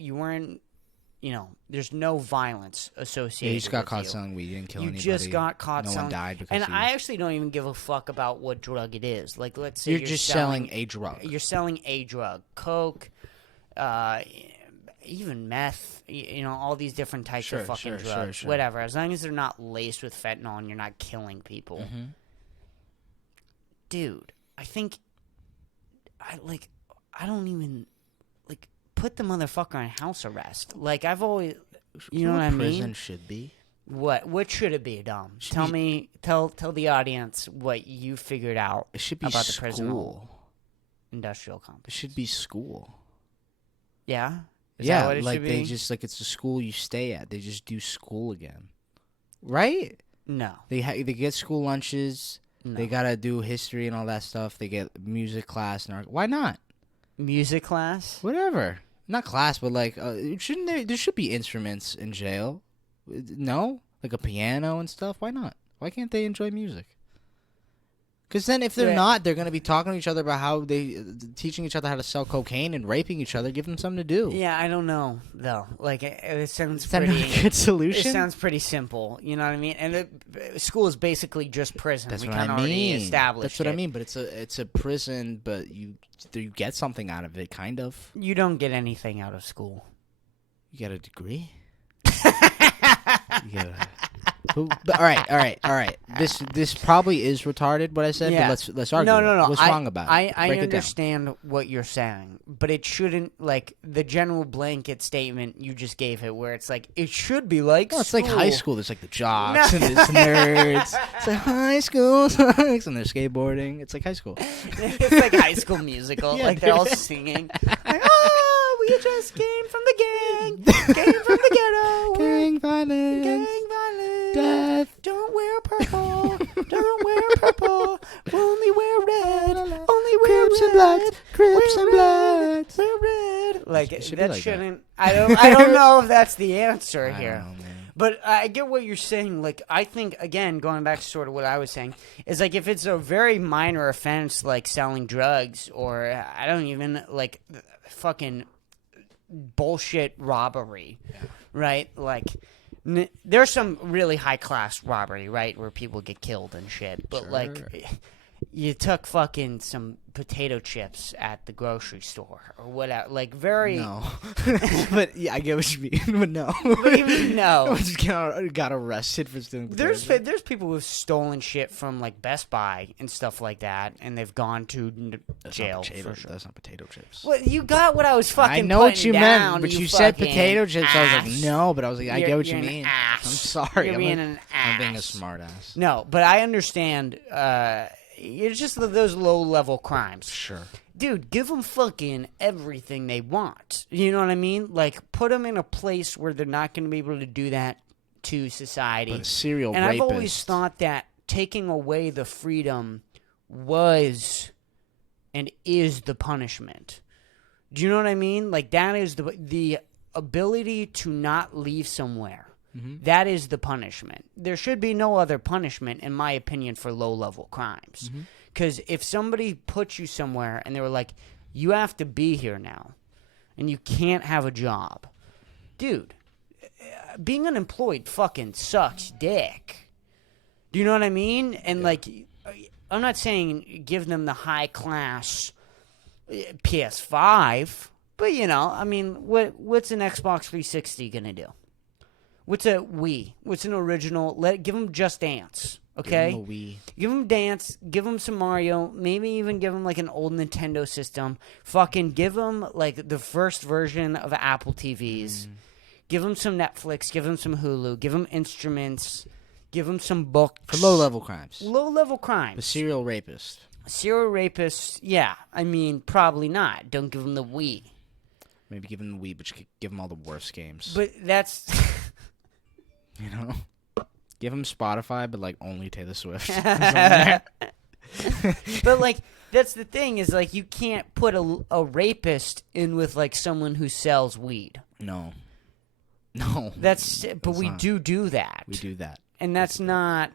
violence associated. Yeah, you just got with caught you. selling weed. You didn't kill anybody. You just got caught selling. No one died because. And I actually don't even give a fuck about what drug it is. Like, let's say you're just selling a drug. You're selling a drug, coke, even meth. All these different types of fucking drugs. Sure. Whatever. As long as they're not laced with fentanyl and you're not killing people. Mm-hmm. Dude, I think I don't even put the motherfucker on house arrest. Like, I've always, you know what I mean? Prison should be. What should it be, Dom? Tell the audience what you figured out. It should be about school. The prison industrial complex. It should be school. Yeah. Is yeah, that what it like should be? they just it's the school you stay at. They just do school again, right? No. They get school lunches. No. They gotta do history and all that stuff. They get music class and why not? Music class? Whatever. Not class, but shouldn't there should be instruments in jail? No? Like a piano and stuff? Why not? Why can't they enjoy music? Because then if they're Yeah. not, they're going to be talking to each other about how teaching each other how to sell cocaine and raping each other. Give them something to do. Yeah, I don't know though. Like it sounds Is that pretty. not a good solution? It sounds pretty simple. You know what I mean? And school is basically just prison. That's we what kind I of already mean. established. That's what I it. mean. But it's a prison, but you get something out of it, kind of. You don't get anything out of school. You get a degree. You get a. But, all right. This probably is retarded what I said. Yeah. But let's argue. No. What's wrong about it? I Break it down. understand what you're saying, but it shouldn't like the general blanket statement you just gave it, where it's like it should be like. No, it's like high school. There's like the jocks No. and there's nerds. It's like high school sucks, and they're skateboarding. It's like high school. It's like High School Musical. Yeah, like they're all singing. Like, oh, we just came from the gang, came from the ghetto. Gang violence. Gang violence. Death. Don't wear purple. Don't wear purple. Only wear red. Only wear Crips red. and Bloods. Crips Wear and red. Bloods. Wear red. Like It should be that like that. shouldn't. I don't know if that's the answer I here. don't know, man. But I get what you're saying. Like, I think, again, going back to sort of what I was saying, is like if it's a very minor offense, like selling drugs, or I don't even, like, fucking bullshit robbery, right? Like, there's some really high-class robbery, right, where people get killed and shit. But, Sure. like, you took fucking some potato chips at the grocery store or whatever. Like, very... No. But yeah, I get what you mean. But no. What do you mean, no? I just got arrested for stealing potatoes. There's people who've stolen shit from like Best Buy and stuff like that, and they've gone to jail for sure. That's not potato chips. Well, you got what I was fucking. I know what putting you down, meant, but you said fucking potato chips. I was ass. like, no, but I was like, I get what you You're an mean. ass. I'm sorry. You're I'm being a- an I'm being a ass. smart ass. No, but I understand. It's just those low level crimes. Sure. Dude, give them fucking everything they want. You know what I mean? Like, put them in a place where they're not going to be able to do that to society. But a serial And rapist. I've always thought that taking away the freedom was and is the punishment. Do you know what I mean? Like, that is the ability to not leave somewhere. Mm-hmm. That is the punishment. There should be no other punishment, in my opinion, for low-level crimes. Mm-hmm. Because if somebody put you somewhere and they were like, you have to be here now, and you can't have a job. Dude, being unemployed fucking sucks dick. Do you know what I mean? And, like, I'm not saying give them the high-class PS5, but, you know, I mean, what's an Xbox 360 going to do? What's a Wii? What's an original? Give them Just Dance, okay? Give 'em a Wii. Give them Dance. Give them some Mario. Maybe even give them, like, an old Nintendo system. Fucking give them, like, the first version of Apple TVs. Give them some Netflix. Give them some Hulu. Give them instruments. Give them some books. For low-level crimes. Low-level crimes. The serial rapist. Serial rapists, yeah. I mean, probably not. Don't give them the Wii. Maybe give him the Wii, but you could give him all the worst games. But that's... You know? Give him Spotify, but, like, only Taylor Swift. But, like, that's the thing is, like, you can't put a rapist in with, like, someone who sells weed. No. But we not. do that. We do that. And that's not...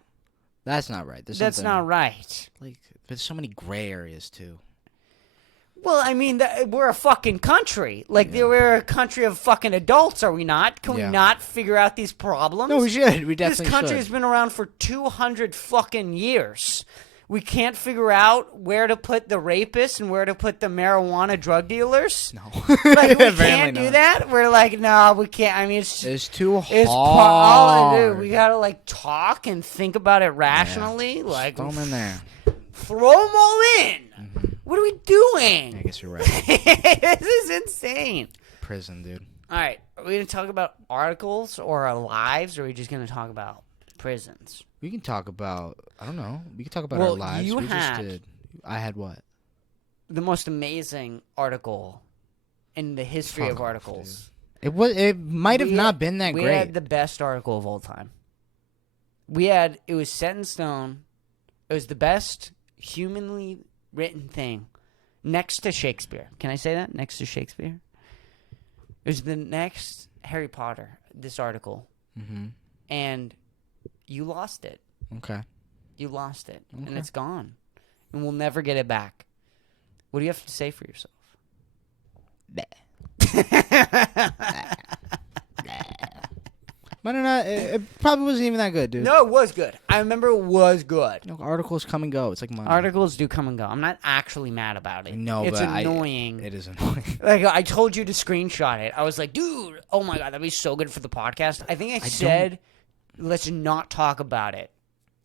That's not right. That's not right. Like, there's so many gray areas, too. Well, I mean, we're a fucking country. Like, we're a country of fucking adults, are we not? Can we not figure out these problems? No, we should. We definitely This country should. has been around for 200 fucking years. We can't figure out where to put the rapists and where to put the marijuana drug dealers. No. Like, we Apparently can't do not. that. We're like, no, we can't. I mean, It's too hard. it's all dude. We gotta like talk and think about it rationally. Yeah. Like, Throw 'em in there. throw them all in. What are we doing? I guess you're right. This is insane. Prison, dude. All right, are we gonna talk about articles or our lives, or are we just gonna talk about prisons? We can talk about, I don't know. We can talk about Well, our lives. you We just had- did. I had what? The most amazing article in the history Fuck of off, articles. It might have We not had- been that we great. had the best article of all time. It was set in stone. It was the best humanly written thing next to Shakespeare. Can I say that? Next to Shakespeare? It was the next Harry Potter, this article. Mm-hmm. And you lost it. Okay. You lost it. And Okay. it's gone. and we'll never get it back. What do you have to say for yourself? But it probably wasn't even that good, dude. No, it was good. I remember it was good. You know, articles come and go. It's like money. Articles do come and go. I'm not actually mad about it. No, it's but annoying. It is annoying. Like, I told you to screenshot it. I was like, dude, oh my God, that'd be so good for the podcast. I think I said, let's not talk about it.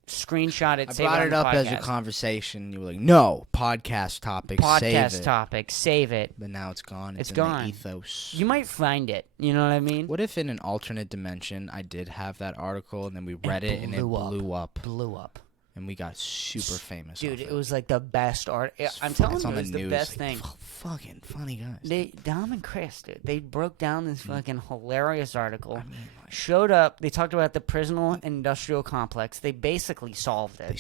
Screenshot it, I save it brought on it the up podcast. as a conversation. You were like, no, podcast topic, save Podcast it. topic, save it. But now it's gone. It's in gone. the ethos. You might find it. You know what I mean? What if in an alternate dimension I did have that article and then we read it and it blew up? Blew up. And we got super famous. Dude, off it was like the best art. I'm telling you, it was the best thing. Fucking funny guys. Dom and Kris, dude, they broke down this fucking hilarious article. I mean, like, Showed up. They talked about the prison industrial complex. They basically solved it.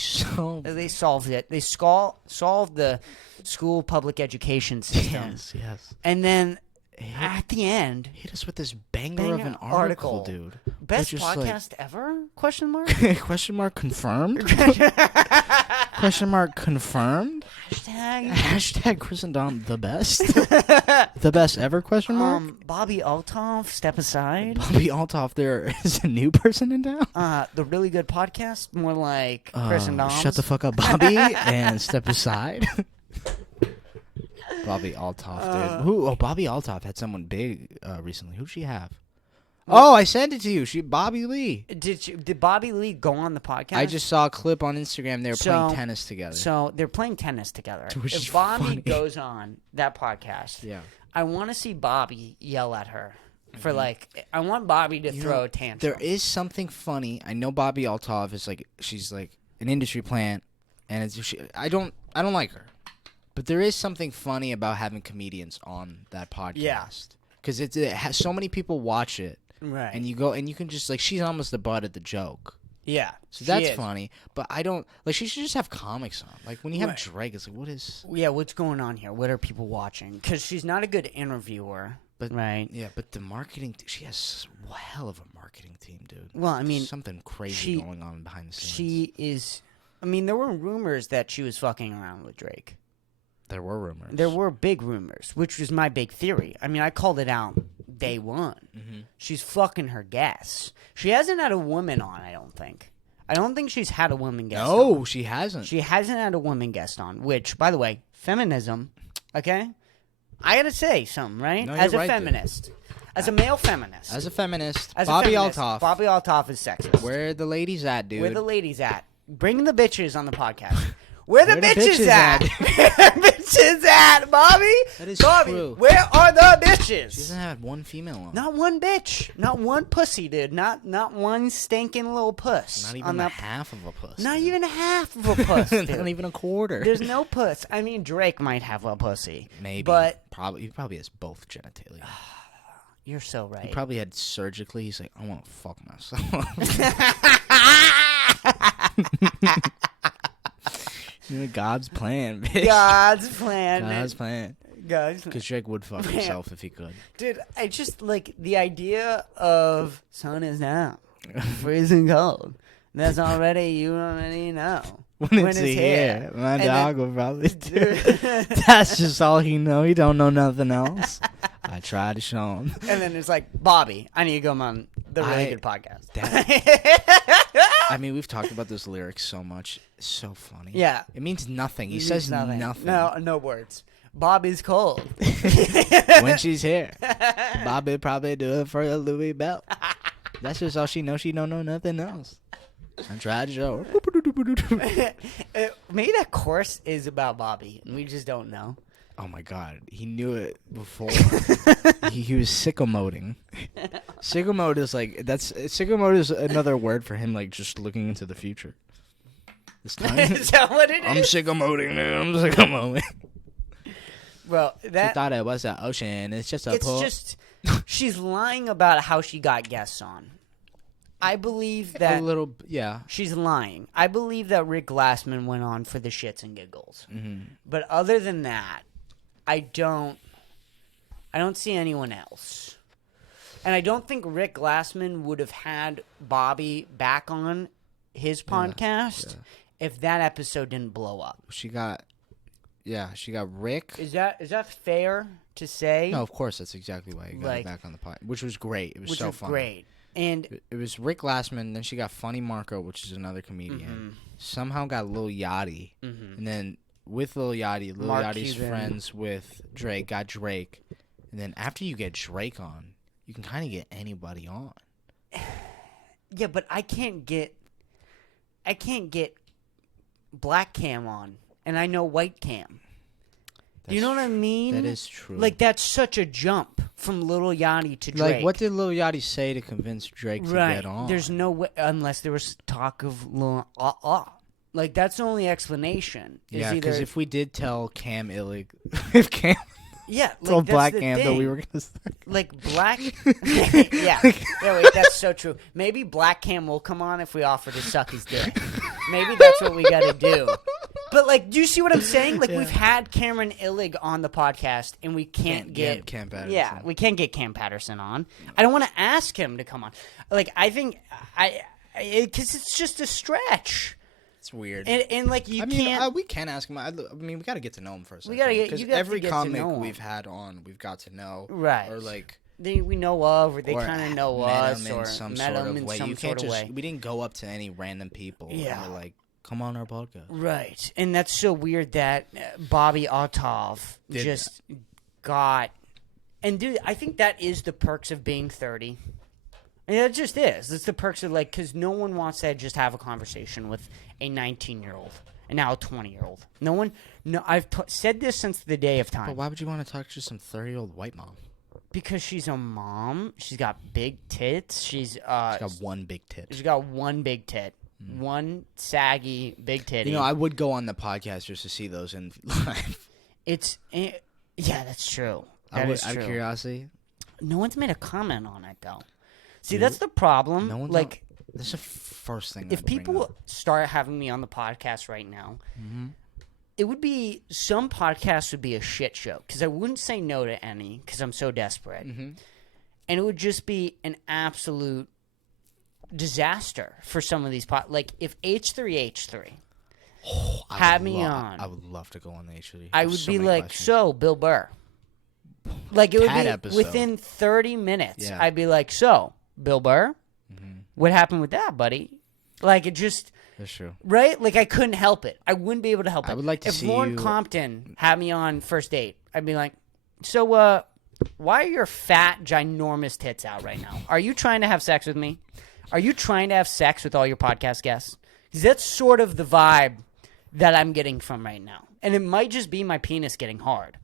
They solved it. They solved the school public education system. Yes. And then at the end, hit us with this banger of an article, dude. Best podcast ever? Question mark? Question mark confirmed? Question mark confirmed? Hashtag Kris and Dom the best? The best ever? Question mark? Bobby Althoff, step aside. Bobby Althoff, there is a new person in town? The really good podcast, more like Kris and Dom. Shut the fuck up, Bobby, and step aside. Bobby Althoff, dude. Bobby Althoff had someone big recently. Who'd she have? Oh, I sent it to you. Bobby Lee. Did Bobby Lee go on the podcast? I just saw a clip on Instagram. They were playing tennis together. So they're playing tennis together. Which if is Bobby funny. goes on that podcast, I want to see Bobby yell at her for I want Bobby to throw a tantrum. There is something funny. I know Bobby Althoff is she's like an industry plant, and I don't like her. But there is something funny about having comedians on that podcast. Yeah. Because it has so many people watch it. Right. And you go and you can just she's almost the butt of the joke. Yeah. So that's funny. But I don't she should just have comics on. Like when you have Drake, it's like, what is Yeah, what's going on here? What are people watching? Because she's not a good interviewer. But right. Yeah, but the marketing she has a hell of a marketing team, dude. Well, I mean, something crazy going on behind the scenes. She is there were rumors that she was fucking around with Drake. There were rumors. There were big rumors, which was my big theory. I mean, I called it out day one. Mm-hmm. She's fucking her guests. She hasn't had a woman on, I don't think. I don't think she's had a woman guest on. No, she hasn't. She hasn't had a woman guest on, which, by the way, feminism, okay? I gotta say something, right? No, as a right, feminist. Dude. As a male feminist. As a feminist. Bobby Althoff. Bobby Althoff is sexist. Where the ladies at, dude? Where the ladies at? Bring the bitches on the podcast. Where the bitches at? Where the bitches at, Bobby? That is Bobby, true. where are the bitches? She hasn't had one female on. Not one bitch. Not one pussy, dude. Not one stinking little puss. Not even half of a puss. Not even half of a puss, dude. Not even a quarter. There's no puss. I mean, Drake might have a pussy. Maybe. But he probably has both genitalia. You're so right. He probably had surgically. He's like, I want to fuck myself. God's plan, bitch. God's plan. God's plan. God's plan. Because Drake would fuck himself if he could. Dude, I just like the idea of sun is down, freezing cold. That's already, you already know. When it's here. My dog will probably do it. That's just all he know. He don't know nothing else. I tried to show him. And then it's like, Bobby, I need to go on the really good podcast. I mean, we've talked about those lyrics so much. It's so funny. Yeah. It means nothing. He says nothing. No words. Bobby's cold. When she's here. Bobby probably do it for a Louis belt. That's just all she knows. She don't know nothing else. I tried to show her. Maybe that course is about Bobby, and we just don't know. Oh my God, he knew it before. he was sicko moding. Sicko mode is sicko mode is another word for him, like just looking into the future. This time, is that what it is? I'm sicko moding, dude. I'm sicko moding. Well, that she thought it was an ocean. It's just a. It's just she's lying about how she got guests on. I believe that she's lying. I believe that Rick Glassman went on for the shits and giggles. Mm-hmm. But other than that, I don't see anyone else. And I don't think Rick Glassman would have had Bobby back on his podcast if that episode didn't blow up. She got Rick. Is that fair to say? No, of course, that's exactly why you got her back on the pod, which was great. It was so fun. Great. And it was Rick Glassman. Then she got Funny Marco, which is another comedian. Somehow got Lil Yachty, and then with Lil Yachty, Yachty's friends with Drake got Drake, and then after you get Drake on, you can kind of get anybody on. Yeah, but I can't get black cam on, and I know white cam. You know what I mean? That is true. Like, that's such a jump from Lil Yachty to Drake. Like, what did Lil Yachty say to convince Drake to get on? There's no way, unless there was talk of Lil Like, that's the only explanation. Yeah, because if we did tell Cam Illig, if Cam told Black Cam that we were going to start. Like, Black... yeah, wait, that's so true. Maybe Black Cam will come on if we offer to suck his dick. Maybe that's what we got to do. But, like, do you see what I'm saying? Like, we've had Cameron Illig on the podcast, and we can't get Cam Patterson. Yeah, we can't get Cam Patterson on. I don't want to ask him to come on. Like, I think because it's just a stretch. It's weird. And like, you can't. We can ask him. I mean, we got to get to know him first. We got to get. Because every comic we've had on, we've got to know. Right. Or like. We know of, or they kind of know us, or met them in some sort of way. We didn't go up to any random people. Yeah. And we're like, come on our podcast. Right. And that's so weird that Bobby Altov just got... And, dude, I think that is the perks of being 30. I mean, it just is. It's the perks of, like... Because no one wants to just have a conversation with a 19-year-old. And now a 20-year-old. No one... No, I've said this since the day of time. But why would you want to talk to some 30-year-old white mom? Because she's a mom. She's got big tits. She's got one big tit. She's got one big tit. One saggy big titty. You know, I would go on the podcast just to see those in live. Yeah, that's true. That is true. Out of curiosity. No one's made a comment on it, though. See, that's the problem. No one's like, this is the first thing. If people start having me on the podcast right now, it would be... Some podcasts would be a shit show, because I wouldn't say no to any, because I'm so desperate. And it would just be an absolute... disaster for some of these like if H3H3 had me on, I would love to go on the H3. I would be like, questions. So Bill Burr, like it would be episode. Within 30 minutes. Yeah. I'd be like, so Bill Burr, what happened with that, buddy? Like, it just... That's true. Right? Like, I couldn't help it. I wouldn't be able to help it. I would like to see you... If Lauren Compton had me on First Date, I'd be like, so why are your fat ginormous tits out right now? Are you trying to have sex with me? Are you trying to have sex with all your podcast guests? Because that's sort of the vibe that I'm getting from right now. And it might just be my penis getting hard.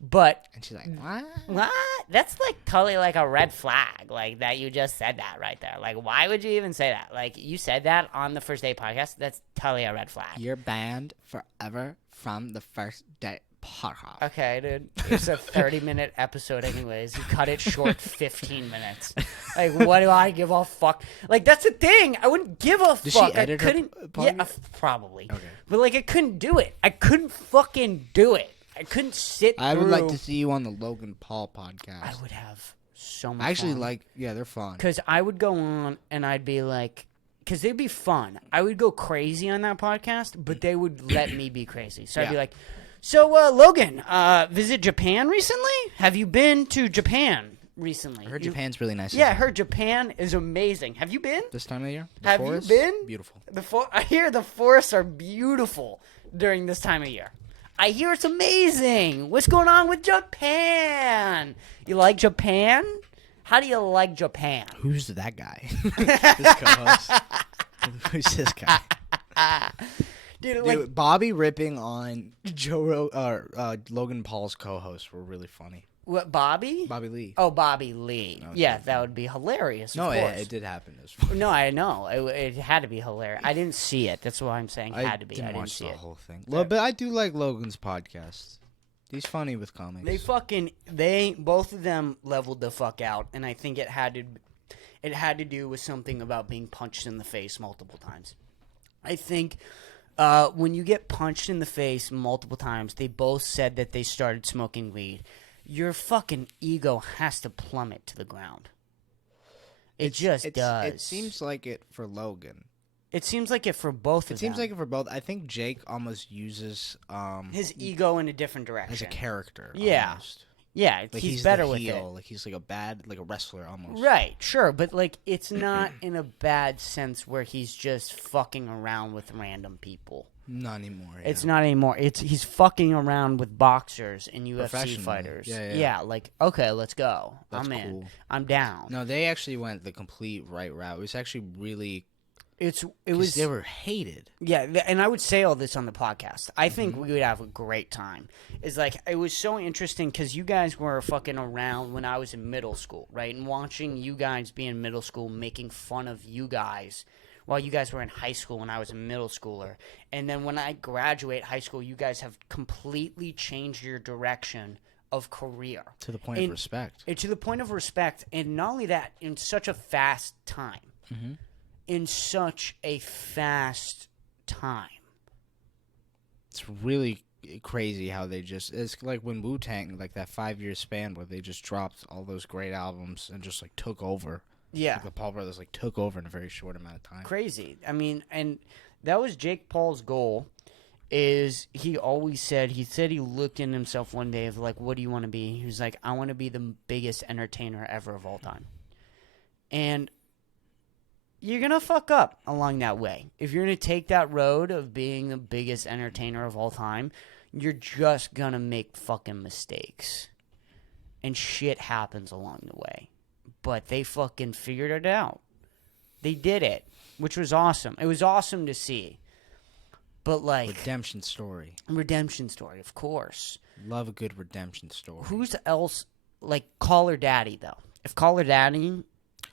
But... And she's like, what? What? That's like totally like a red flag. Like, that you just said that right there. Like, why would you even say that? Like, you said that on the First Date podcast. That's totally a red flag. You're banned forever from the First Date podcast. Okay, dude. It's a 30-minute episode anyways. You cut it short 15 minutes. Like, what do I give a fuck? Like, that's the thing. I wouldn't give a fuck. Did she edit I couldn't. her Probably. Okay. But, like, I couldn't do it. I couldn't fucking do it. I couldn't sit I would through... like to see you on the Logan Paul podcast. I would have so much I actually fun. yeah, they're fun. Because I would go on and I'd be like... Because they'd be fun. I would go crazy on that podcast, but they would let me be crazy. So I'd be like... So, Logan, visit Japan recently? Have you been to Japan recently? I heard Japan's really nice. Yeah, I heard Japan is amazing. Have you been? This time of the year? Have you been? Beautiful. I hear the forests are beautiful during this time of year. I hear it's amazing. What's going on with Japan? You like Japan? How do you like Japan? Who's that guy? This co-host. Who's this guy? Dude, Bobby ripping on Logan Paul's co-hosts were really funny. What, Bobby? Bobby Lee. Oh, Bobby Lee. Yeah, that would be hilarious. No, of course. it did happen. It was funny. No, I know. It had to be hilarious. I didn't see it. That's why I'm saying had to be. I didn't watch see the it. whole thing. Well, but I do like Logan's podcast. He's funny with comics. Both of them leveled the fuck out, and I think it had to do with something about being punched in the face multiple times. I think when you get punched in the face multiple times, they both said that they started smoking weed. Your fucking ego has to plummet to the ground. It just does. It seems like it for Logan. It seems like it for both of them. It seems like it for both. I think Jake almost uses his ego in a different direction. as a character. Yeah. Almost. Yeah, Like he's better the with heel. it. Like he's like a wrestler almost. Right, sure, but like it's not in a bad sense where he's just fucking around with random people. Not anymore. Yeah. It's not anymore. He's fucking around with boxers and UFC Professionally. fighters. Yeah. Like okay, let's go. That's I'm in. cool. I'm down. No, they actually went the complete right route. It was actually really. It 'cause was they were hated. Yeah, and I would say all this on the podcast. I think we would have a great time. It's like it was so interesting because you guys were fucking around when I was in middle school, right? And watching you guys be in middle school, making fun of you guys while you guys were in high school when I was a middle schooler. And then when I graduate high school, you guys have completely changed your direction of career. To the point of respect. To the point of respect. And not only that, in such a fast time. Mm-hmm. In such a fast time. It's really crazy how they just. It's like when Wu-Tang, like that 5-year span where they just dropped all those great albums and just like took over. Yeah. Like the Paul brothers like took over in a very short amount of time. Crazy. I mean, and that was Jake Paul's goal. Is he always said he looked in himself one day of like, what do you want to be? He was like, I want to be the biggest entertainer ever of all time. And you're going to fuck up along that way. If you're going to take that road of being the biggest entertainer of all time, you're just going to make fucking mistakes. And shit happens along the way. But they fucking figured it out. They did it, which was awesome. It was awesome to see. But like... Redemption story, of course. Love a good redemption story. Who's else... Like, Call Her Daddy, though. If Call Her Daddy...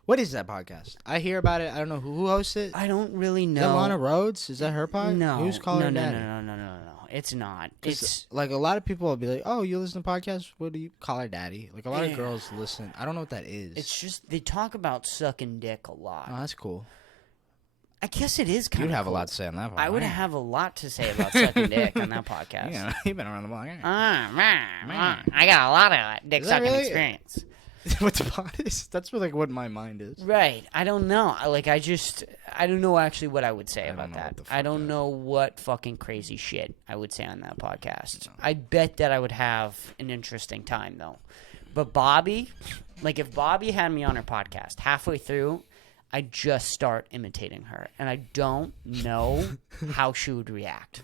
What is that podcast? I hear about it. I don't know who hosts it. I don't really know. Is that Lana Rhodes? Is that her podcast? No. Who's calling her daddy? No. It's not. It's like a lot of people will be like, "Oh, you listen to podcasts? What do you call her daddy?" Like a lot of girls listen. I don't know what that is. It's just they talk about sucking dick a lot. Oh, that's cool. I guess it is kind of. You'd have cool. a lot to say on that podcast. I would have a lot to say about sucking dick on that podcast. Yeah, you've been around the block. I got a lot of dick sucking really? experience. What the pot is? That's what my mind is. Right. I don't know. I don't know actually what I would say about that. I don't know what fucking crazy shit I would say on that podcast. No. I bet that I would have an interesting time, though. But Bobby, like if Bobby had me on her podcast, halfway through, I'd just start imitating her. And I don't know how she would react.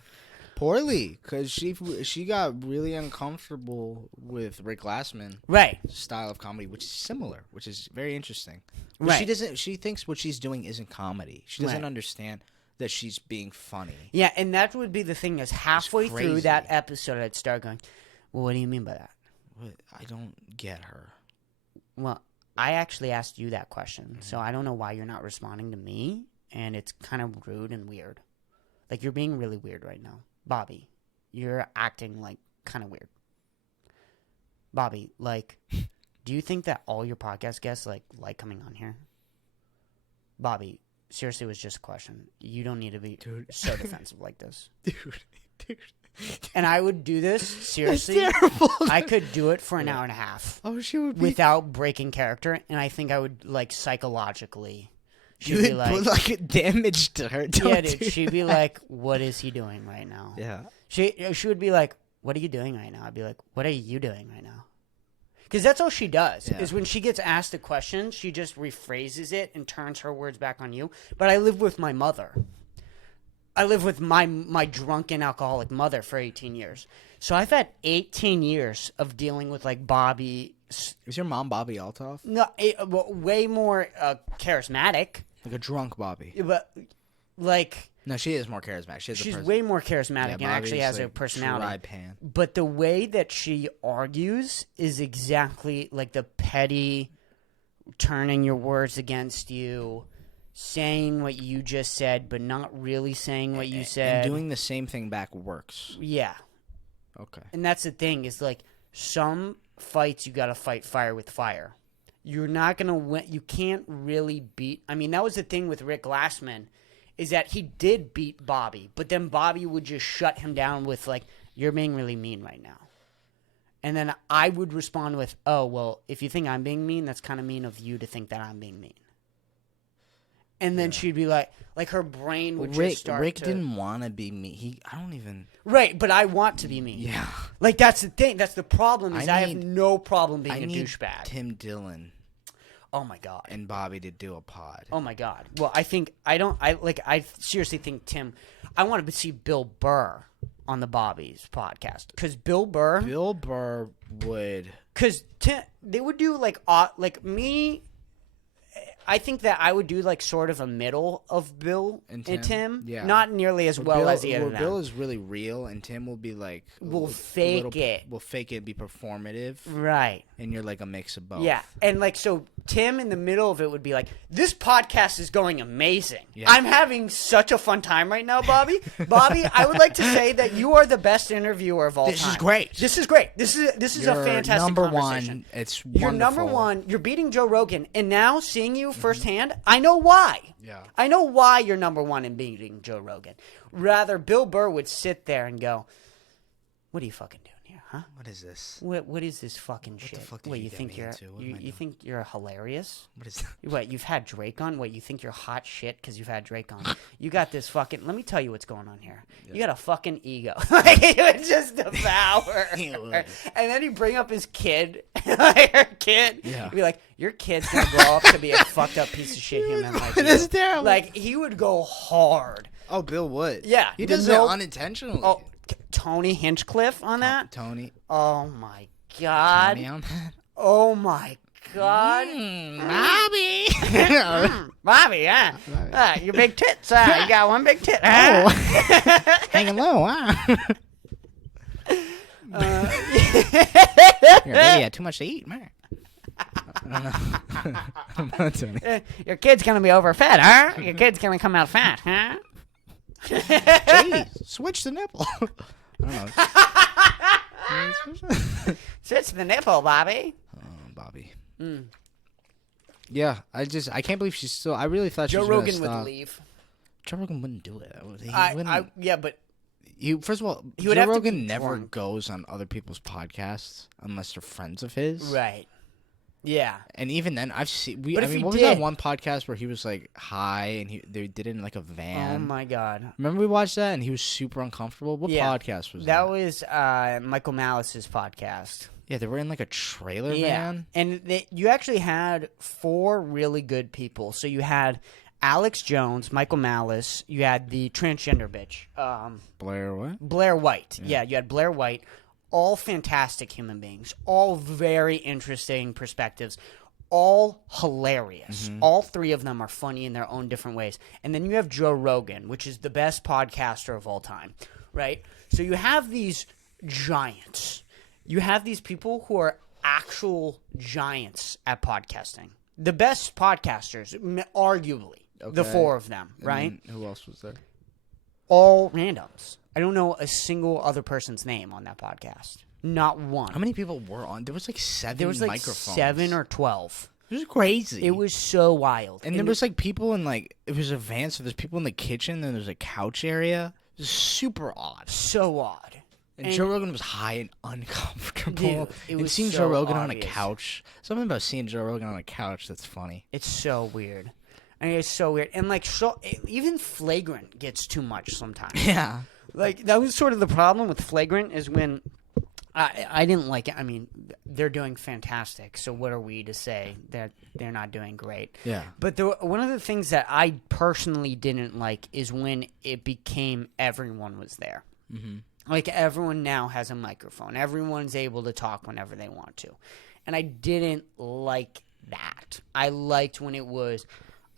Poorly, because she got really uncomfortable with Rick Glassman's style of comedy, which is similar, which is very interesting. But she thinks what she's doing isn't comedy. She doesn't understand that she's being funny. Yeah, and that would be the thing is halfway through that episode, I'd start going, well, what do you mean by that? I don't get her. Well, I actually asked you that question, so I don't know why you're not responding to me, and it's kind of rude and weird. Like, you're being really weird right now. Bobby, you're acting like kind of weird. Bobby, like, do you think that all your podcast guests like coming on here? Bobby, seriously, it was just a question. You don't need to be so defensive like this. Dude. And I would do this, seriously. That's terrible. I could do it for an hour and a half. Oh, she would be... Without breaking character, and I think I would, like, psychologically... She'd be like, put like damage to her. Yeah, dude. She'd be like, "What is he doing right now?" Yeah. She would be like, "What are you doing right now?" I'd be like, "What are you doing right now?" Because that's all she does. Is when she gets asked a question, she just rephrases it and turns her words back on you. But I live with my mother. I live with my drunken alcoholic mother for 18 years. So I've had 18 years of dealing with like Bobby. Is your mom Bobby Altoff? No, way more charismatic. Like a drunk Bobby. But, like... No, she is more charismatic. She's way more charismatic and actually has a personality. Dry pan. But the way that she argues is exactly like the petty turning your words against you, saying what you just said, but not really saying what you said. And doing the same thing back works. Yeah. Okay. And that's the thing, is like some fights you got to fight fire with fire. You're not going to win. You can't really beat. I mean, that was the thing with Rick Glassman, is that he did beat Bobby, but then Bobby would just shut him down with, like, you're being really mean right now. And then I would respond with, oh, well, if you think I'm being mean, that's kind of mean of you to think that I'm being mean. and then she'd be like her brain would just start Rick to... didn't want to be me. I don't even... Right, but I want to be me. Yeah. Like, that's the thing. That's the problem is I have need- no problem being I a need douchebag. Tim Dillon Oh, my God. and Bobby to do a pod. Oh, my God. Well, I seriously think, Tim, I want to see Bill Burr on the Bobby's podcast. Because Bill Burr... Bill Burr would... Because they would do, like me... I think that I would do like sort of a middle of Bill and Tim. Yeah. Not nearly as well as the other them. Bill is really real, and Tim will be like... We'll fake it. We'll fake it and be performative. Right. And you're like a mix of both. Yeah. And like, so Tim in the middle of it would be like, this podcast is going amazing. Yeah. I'm having such a fun time right now, Bobby. Bobby, I would like to say that you are the best interviewer of all time. This is great. This is great. This is You're a fantastic number conversation. one. It's You're number wonderful. one. You're beating Joe Rogan. And now seeing you firsthand, I know why. Yeah. I know why you're number one in beating Joe Rogan. Rather, Bill Burr would sit there and go, what are you fucking doing here, huh? What is this? What is this fucking shit? the fuck did What, you you get think me you're into? What am I you doing? think you're hilarious? What is that? What, you've had Drake on? What, you think you're hot shit because you've had Drake on? You got this fucking... Let me tell you what's going on here. You got a fucking ego. Like, he would just devour. And then he'd bring up his kid. Like, her kid. Yeah. He'd be like, your kid's going to grow up to be a fucked up piece of shit human like you. That's terrible. Like, he would go hard. Oh, Bill would. Yeah. He does it unintentionally. Oh, Tony Hinchcliffe on that? Tony. Oh, my God. Tony on that? Oh, my God. Bobby. Bobby, yeah. Your big tits. You got one big tit. Huh? Hanging low, huh? Your baby had too much to eat, man. I don't know. Tony. Your kid's going to be overfed, huh? Your kid's going to come out fat, huh? Jeez, switch the nipple. I don't know. Switch the nipple, Bobby. Bobby. Yeah, I can't believe she's still. I really thought Joe she was Rogan gonna would stop. leave. Joe Rogan wouldn't do it. Yeah, but First of all, He would Joe have to Rogan be never drunk. goes on other people's podcasts unless they're friends of his. right. Yeah. And even then, I've seen. But if he what was did- that one podcast where he was like high and they did it in like a van? Oh my God. Remember we watched that and he was super uncomfortable. What Yeah. podcast was That that? was Michael Malice's podcast. Yeah, they were in like a trailer Yeah. van. And you actually had 4 really good people. So you had Alex Jones, Michael Malice, you had the transgender bitch, Blair, what? Blair White. Yeah, you had Blair White. All fantastic human beings. All very interesting perspectives. All hilarious. All 3 of them are funny in their own different ways. And then you have Joe Rogan, which is the best podcaster of all time, right? So you have these giants. You have these people who are actual giants at podcasting. The best podcasters, arguably, the Okay. 4 of them, right? And who else was there? All randoms. I don't know a single other person's name on that podcast. Not one. How many people were on? There was like 7 There was like microphones. 7 or 12. It was crazy. It was so wild. And there was like people in like it was a van, so there's people in the kitchen, and there's a couch area. It was super odd. so odd. And Joe Rogan was high and uncomfortable. Dude, it and was seeing so Joe Rogan on a obvious. couch. Something about seeing Joe Rogan on a couch that's funny. It's so weird. I mean, it's so weird. And like, so even Flagrant gets too much sometimes. Yeah. Like, that was sort of the problem with Flagrant is when I didn't like it. I mean, they're doing fantastic. So what are we to say that they're not doing great? Yeah. But one of the things that I personally didn't like is when it became everyone was there. Mm-hmm. Like, everyone now has a microphone. Everyone's able to talk whenever they want to. And I didn't like that. I liked when it was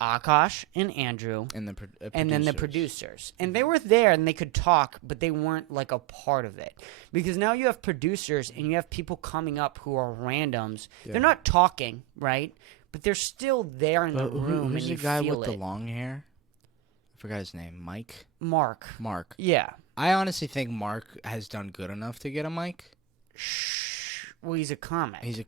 Akash and Andrew And and then the producers. And they were there and they could talk, but they weren't like a part of it. Because now you have producers and you have people coming up who are randoms. Yeah. They're not talking, right? But they're still there in the room Who's and the you guy feel with it. the long hair? I forgot his name. Mike? Mark. Mark. Yeah. I honestly think Mark has done good enough to get a mic. Well, he's a comic. He's a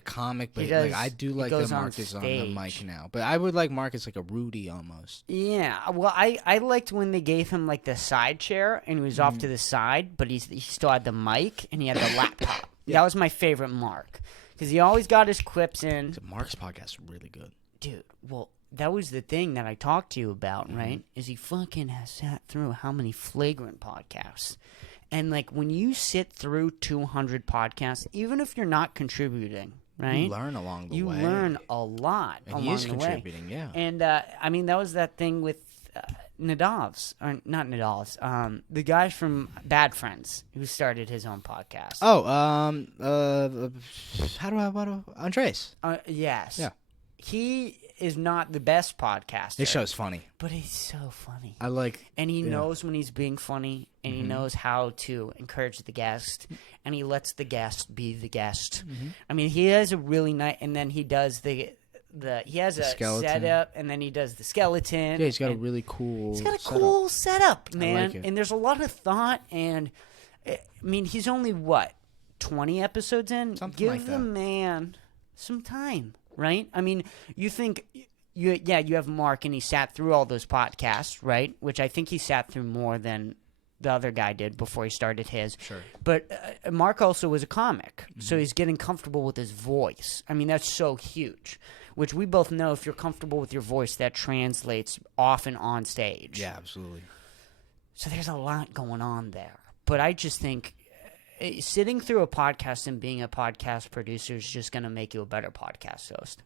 comic, but He does- like I do he like that goes on Mark is on the stage. mic now. But I would like Mark as like a Rudy almost. Yeah, well, I liked when they gave him like the side chair and he was off to the side, but he still had the mic and he had the laptop. That was my favorite Mark because he always got his quips in. So Mark's podcast is really good. Dude, well, that was the thing that I talked to you about, right? Is he fucking has sat through how many flagrant podcasts. And, like, when you sit through 200 podcasts, even if you're not contributing, right? You learn along the way. You learn a lot and along he is the contributing, way. yeah. And, I mean, that was that thing with Nadav's, or not Nadav's, the guy from Bad Friends who started his own podcast. Oh, Andres. Yes. Yeah. He is not the best podcaster. His show's funny. But he's so funny. I like... And he knows when he's being funny, and he knows how to encourage the guest, and he lets the guest be the guest. I mean, he has a really nice... And then he does he has a skeleton. setup, and then he does the skeleton. Yeah, he's got a really cool He's got a setup. cool setup, man. I like it. And there's a lot of thought, and... I mean, he's only, 20 episodes in? Something Give like the that. man some time, right? I mean, you think... you have Mark, and he sat through all those podcasts, right? Which I think he sat through more than the other guy did before he started his. Sure. But Mark also was a comic, so he's getting comfortable with his voice. I mean, that's so huge, which we both know if you're comfortable with your voice, that translates often on stage. Yeah, absolutely. So there's a lot going on there. But I just think sitting through a podcast and being a podcast producer is just going to make you a better podcast host.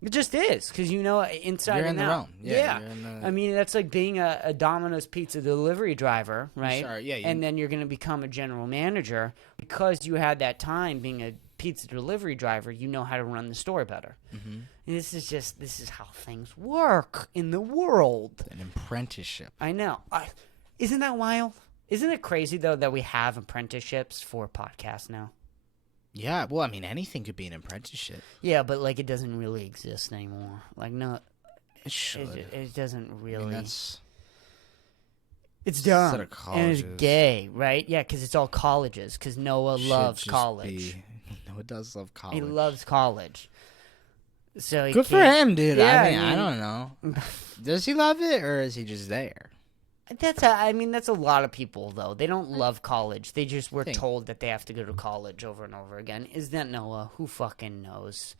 It just is, because inside You're and in the out. realm. Yeah, you're in the... I mean, that's like being a Domino's pizza delivery driver, right? Sorry, yeah, and then you're going to become a general manager. Because you had that time being a pizza delivery driver, you know how to run the store better. And this is how things work in the world. An apprenticeship. I know. Isn't that wild? Isn't it crazy, though, that we have apprenticeships for podcasts now? Yeah, well, I mean, anything could be an apprenticeship. Yeah, but, like, it doesn't really exist anymore. Like, no. It should. It doesn't really. I mean, that's... It's dumb. Instead of And it's colleges. gay, right? Yeah, because it's all colleges. Because Noah loves college. Noah does love college. He loves college. So he Good for can't- him, dude. Yeah, I mean, I don't know. Does he love it, or is he just there? That's a lot of people, though. They don't love college. They just were told that they have to go to college over and over again. Is that Noah? Who fucking knows?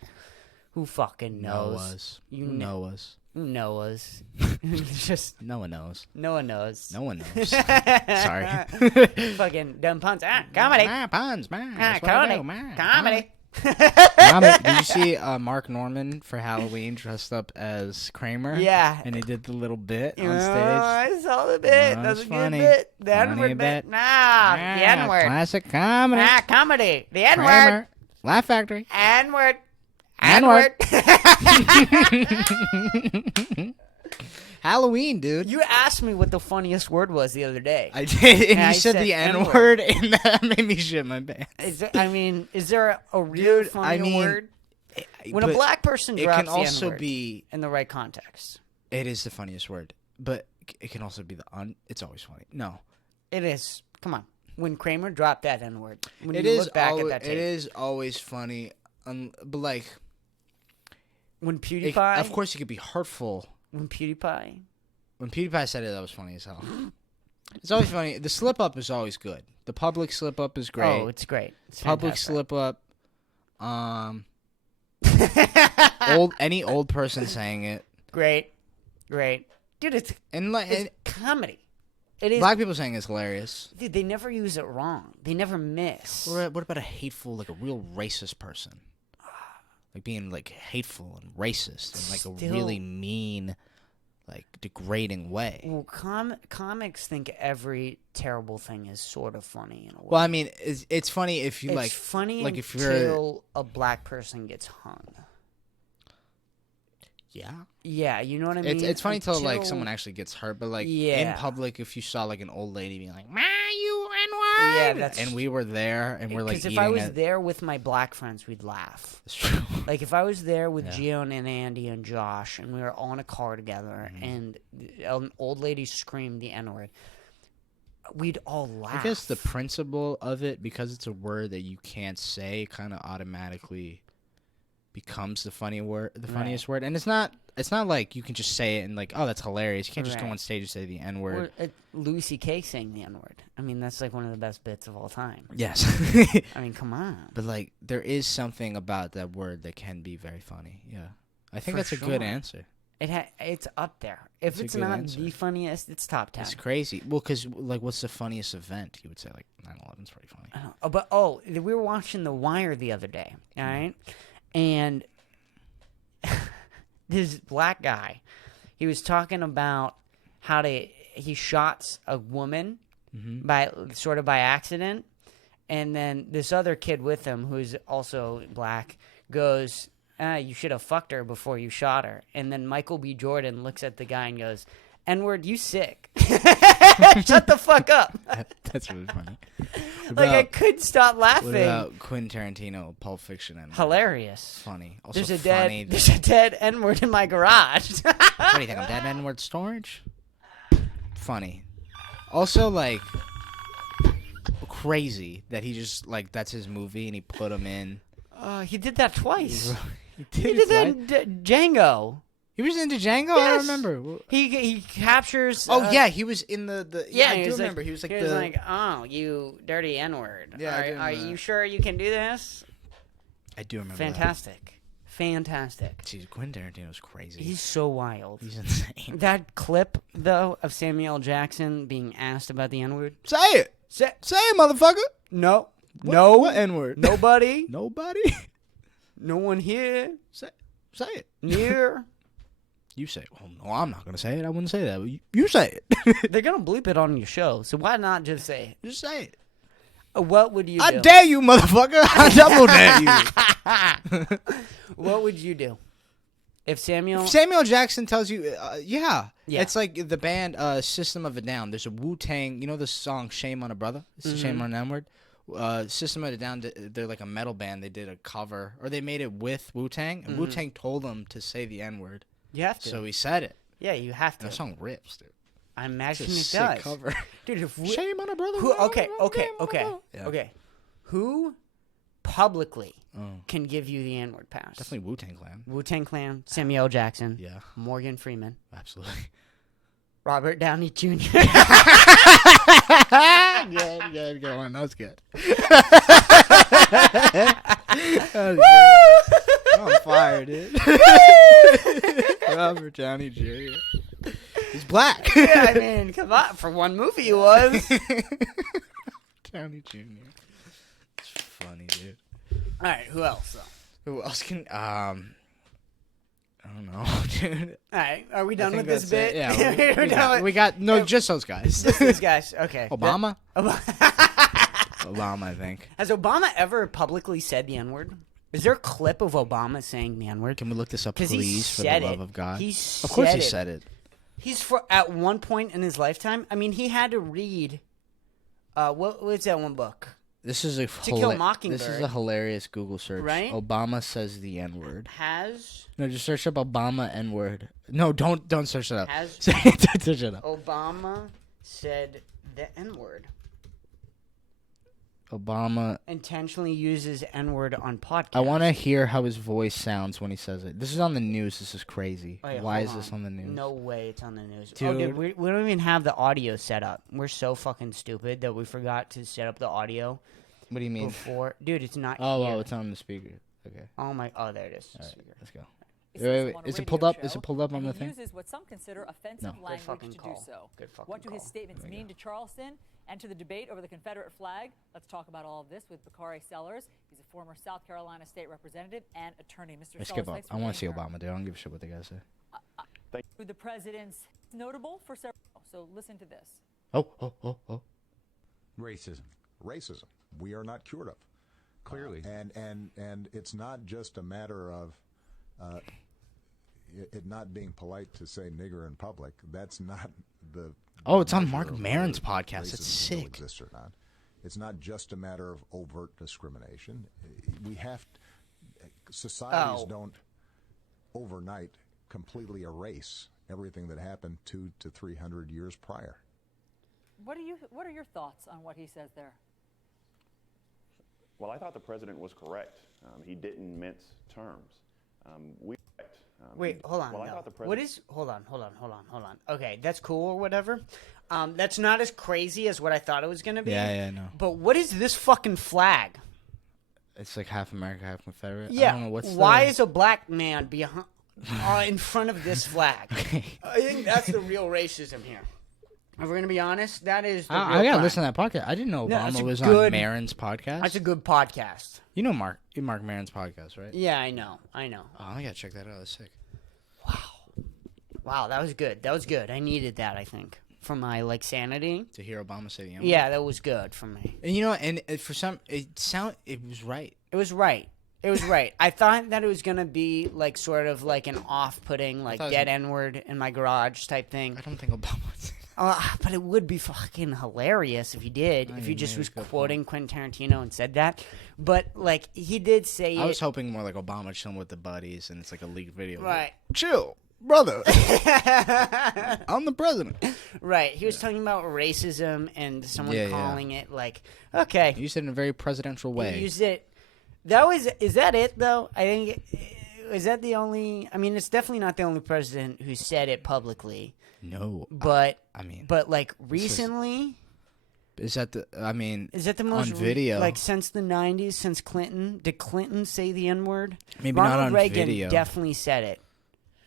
Who fucking knows? Noah's. Noah's. Just No one knows. no one knows. No one knows. Sorry. Fucking dumb puns. Comedy. Puns, man. Comedy. Did you see Mark Norman for Halloween dressed up as Kramer? Yeah. And he did the little bit on Oh, stage. I saw the bit. No, That was it's a funny. good bit. The Funny N-word bit. bit. Nah, the N-word. Classic comedy. Comedy. The N-word. Kramer. Laugh Factory. N-word. N-word. Halloween, dude. You asked me what the funniest word was the other day. I did, and I you said said the N-word. N-word, and that made me shit my pants. Is there a real Dude, funny word? When a But black person it drops can the also N-word be... in the right context. It is the funniest word, but it can also be it's always funny. No. It is. Come on. When Kramer dropped that N-word. When It you is look back at that tape. It is always funny, but like... When PewDiePie... of course, it could be hurtful. When PewDiePie... When PewDiePie said it, that was funny as hell. It's always funny. The slip-up is always good. The public slip-up is great. Oh, it's great. It's Public fantastic. slip-up. Any old person saying it. Great. Dude, it's And comedy. It is. black people saying it's hilarious. Dude, they never use it wrong. They never miss. What about a hateful, like a real racist person? Like being like hateful and racist in like a Still- really mean, like degrading way. Well, comics think every terrible thing is sort of funny in a way. Well, I mean, it's funny if you It's funny like if until a black person gets hung. yeah. Yeah, you know what I mean? It's funny till like Until- someone actually gets hurt, but like in Yeah. public, if you saw like an old lady being like, "Ma, you N-word," Yeah, that's- and we were there and we're like Because eating if I was it. there with my black friends, we'd laugh. It's true. Like if I was there with Yeah. Gio and Andy and Josh, and we were all in a car together, Mm-hmm. and an old lady screamed the N-word, we'd all laugh. I guess the principle of it, because it's a word that you can't say, kind of automatically becomes the funniest word. And it's not like you can just say it and like, oh, that's hilarious. You can't just go Right. on stage and say the N-word. Louis C.K. saying the N-word. I mean, that's like one of the best bits of all time. Yes. I mean, come on. But like, there is something about that word that can be very funny. Yeah. I think For that's a good sure. answer. It's up there. If it's a good not answer. the funniest, it's top 10. It's crazy. Well, because like, what's the funniest event? You would say like 9/11's pretty funny. We were watching The Wire the other day, all right? And this black guy, he was talking about how he shot a woman by accident, and then this other kid with him, who's also black, goes, you should have fucked her before you shot her. And then Michael B. Jordan looks at the guy and goes, N-word, you sick. Shut the fuck up. That's really funny. I couldn't stop laughing. What about Quentin Tarantino, Pulp Fiction? And hilarious. Funny. Also There's funny. There's a dead N-word in my garage. What do you think? I'm dead N-word storage? Funny. Also, like, crazy that he just, like, that's his movie and he put him in. He did that twice. He did that in Django. He was into Django? Yes. I don't remember. He captures... Oh, yeah, he was in the Yeah, I do remember. He was like, oh, you dirty N-word. Yeah, Are you sure you can do this? I do remember Fantastic. Jeez, Quentin Tarantino's crazy. He's so wild. He's insane. That clip, though, of Samuel Jackson being asked about the N-word. Say it! Say it, motherfucker! No. What N-word? Nobody. Nobody? No one here. Say it. Near. You say it. Well, no, I'm not going to say it. I wouldn't say that. But you say it. They're going to bleep it on your show, so why not just say it? Just say it. What would you do? I dare you, motherfucker. I double dare you. What would you do? If Samuel Jackson tells you, yeah. Yeah. It's like the band System of a Down. There's a Wu-Tang, you know the song Shame on a Brother? It's a Shame on an N-word. System of a Down, they're like a metal band. They did a cover, or they made it with Wu-Tang, and Wu-Tang told them to say the N-word. You have to. So he said it. Yeah, you have to. And the song rips, dude. I imagine It's a it sick does. cover. Dude, if Shame on a brother. Yeah. Okay. Who publicly can give you the N-word pass? Definitely Wu-Tang Clan. Wu-Tang Clan, Samuel Jackson, Yeah. Morgan Freeman, Absolutely. Robert Downey Jr. Good one. That was good. I'm on fire, dude. Robert Downey Jr. He's black. Yeah, I mean, come on. For one movie, he was. Downey Jr. It's funny, dude. All right, who else? Who else can? I don't know, dude. All right, are we done with think this that's bit? it. Yeah, we got just those guys. Just these guys. Okay. Obama. Obama, I think. Has Obama ever publicly said the N-word? Is there a clip of Obama saying the N-word? Can we look this up, 'Cause he please, for the said love it. of God? He Of course, said he it. said it. He's at one point in his lifetime. I mean, he had to read. What's that one book? This is a Kill Mockingbird. This is a hilarious Google search. Right? Obama says the N-word. Has No, just search up Obama N-word. No, don't search it up. Has- Don't search it up. Obama said the N-word? Obama. Intentionally uses N-word on podcasts. I want to hear how his voice sounds when he says it. This is on the news. This is crazy. Wait, Why hold is this on the news? No way it's on the news. Dude. Oh, dude, we don't even have the audio set up. We're so fucking stupid that we forgot to set up the audio What do you mean? before. Dude, it's not Oh, here. it's on the speaker. Okay. Oh, there it is. All right, Speaker. let's go. He Wait, says wait, on a Is it radio pulled up? show, Is it pulled up on and the he thing? uses what some consider offensive No. Good language fucking to call. do so. Good fucking What do his call. statements mean to Charleston and to the debate over the Confederate flag? Let's talk about all of this with Bakari Sellers. He's a former South Carolina state representative and attorney. Mr. Let's Sellers, skip up. thanks for I want to see being here. Obama, dude. I don't give a shit what they guys say. The president's notable for several. So listen to this. Oh. Racism. We are not cured of, clearly, and it's not just a matter of it not being polite to say nigger in public. That's not the. Oh, it's on measure Mark of Maron's whether podcast. That's racism still sick. exists or not. It's not just a matter of overt discrimination. We have societies don't overnight completely erase everything that happened 200 to 300 years prior. What are your thoughts on what he says there? Well, I thought the president was correct. He didn't mince terms. Wait, hold on. Well, I no. thought the president. What is? Hold on. Okay, that's cool or whatever. That's not as crazy as what I thought it was gonna be. Yeah, no. But what is this fucking flag? It's like half America, half Confederate. Yeah. I don't know what's Why is a black man behind? in front of this flag. I think that's the real racism here. If we're gonna be honest, that is. The real I gotta crime. listen to that podcast. I didn't know No, that's Obama a was good- on Maron's podcast. That's a good podcast. You know Mark Maron's podcast, right? Yeah, I know. Oh, I gotta check that out. That's sick. Wow, that was good. That was good. I needed that. I think for my sanity. To hear Obama say the N-word. Yeah, that was good for me. And for some, it was right. It was right. It was right. I thought that it was gonna be sort of an off-putting, thought it was dead N-word in my garage type thing. I don't think Obama would. But it would be fucking hilarious if he did. If he just was quoting Quentin Tarantino and said that. But he did say I it. was hoping more like Obama chilling with the buddies, and it's like a leaked video. Right. Chill, brother. I'm the president. Right. He was talking about racism and someone calling it okay. You said it in a very presidential way. He used it. Is that it though? I think is that the only? I mean, it's definitely not the only president who said it publicly. No, But but recently, is that the? I mean, is that the most on video? Since the '90s, since Clinton? Did Clinton say the N-word? Maybe Ronald not on Reagan video. definitely said it.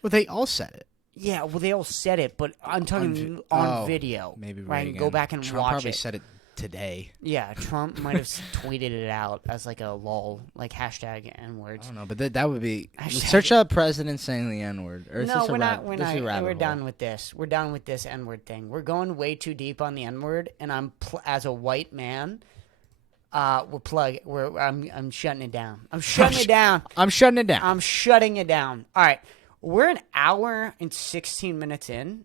Well, they all said it. Yeah, well, they all said it, but I'm talking on video. Maybe right. Reagan. Go back and Trump watch probably it. said it today. Yeah, Trump might have tweeted it out as a lol, hashtag N-words. I don't know, but that would be Hashtag- search up president saying the N-word. Or is No, this a we're not. rab- We're this is a not. rabbit We're hole? done with this. We're done with this N-word thing. We're going way too deep on the N-word, and I'm as a white man. I'm shutting it down. I'm shutting it down. I'm shutting it down. I'm shutting it down. All right, we're an hour and 16 minutes in.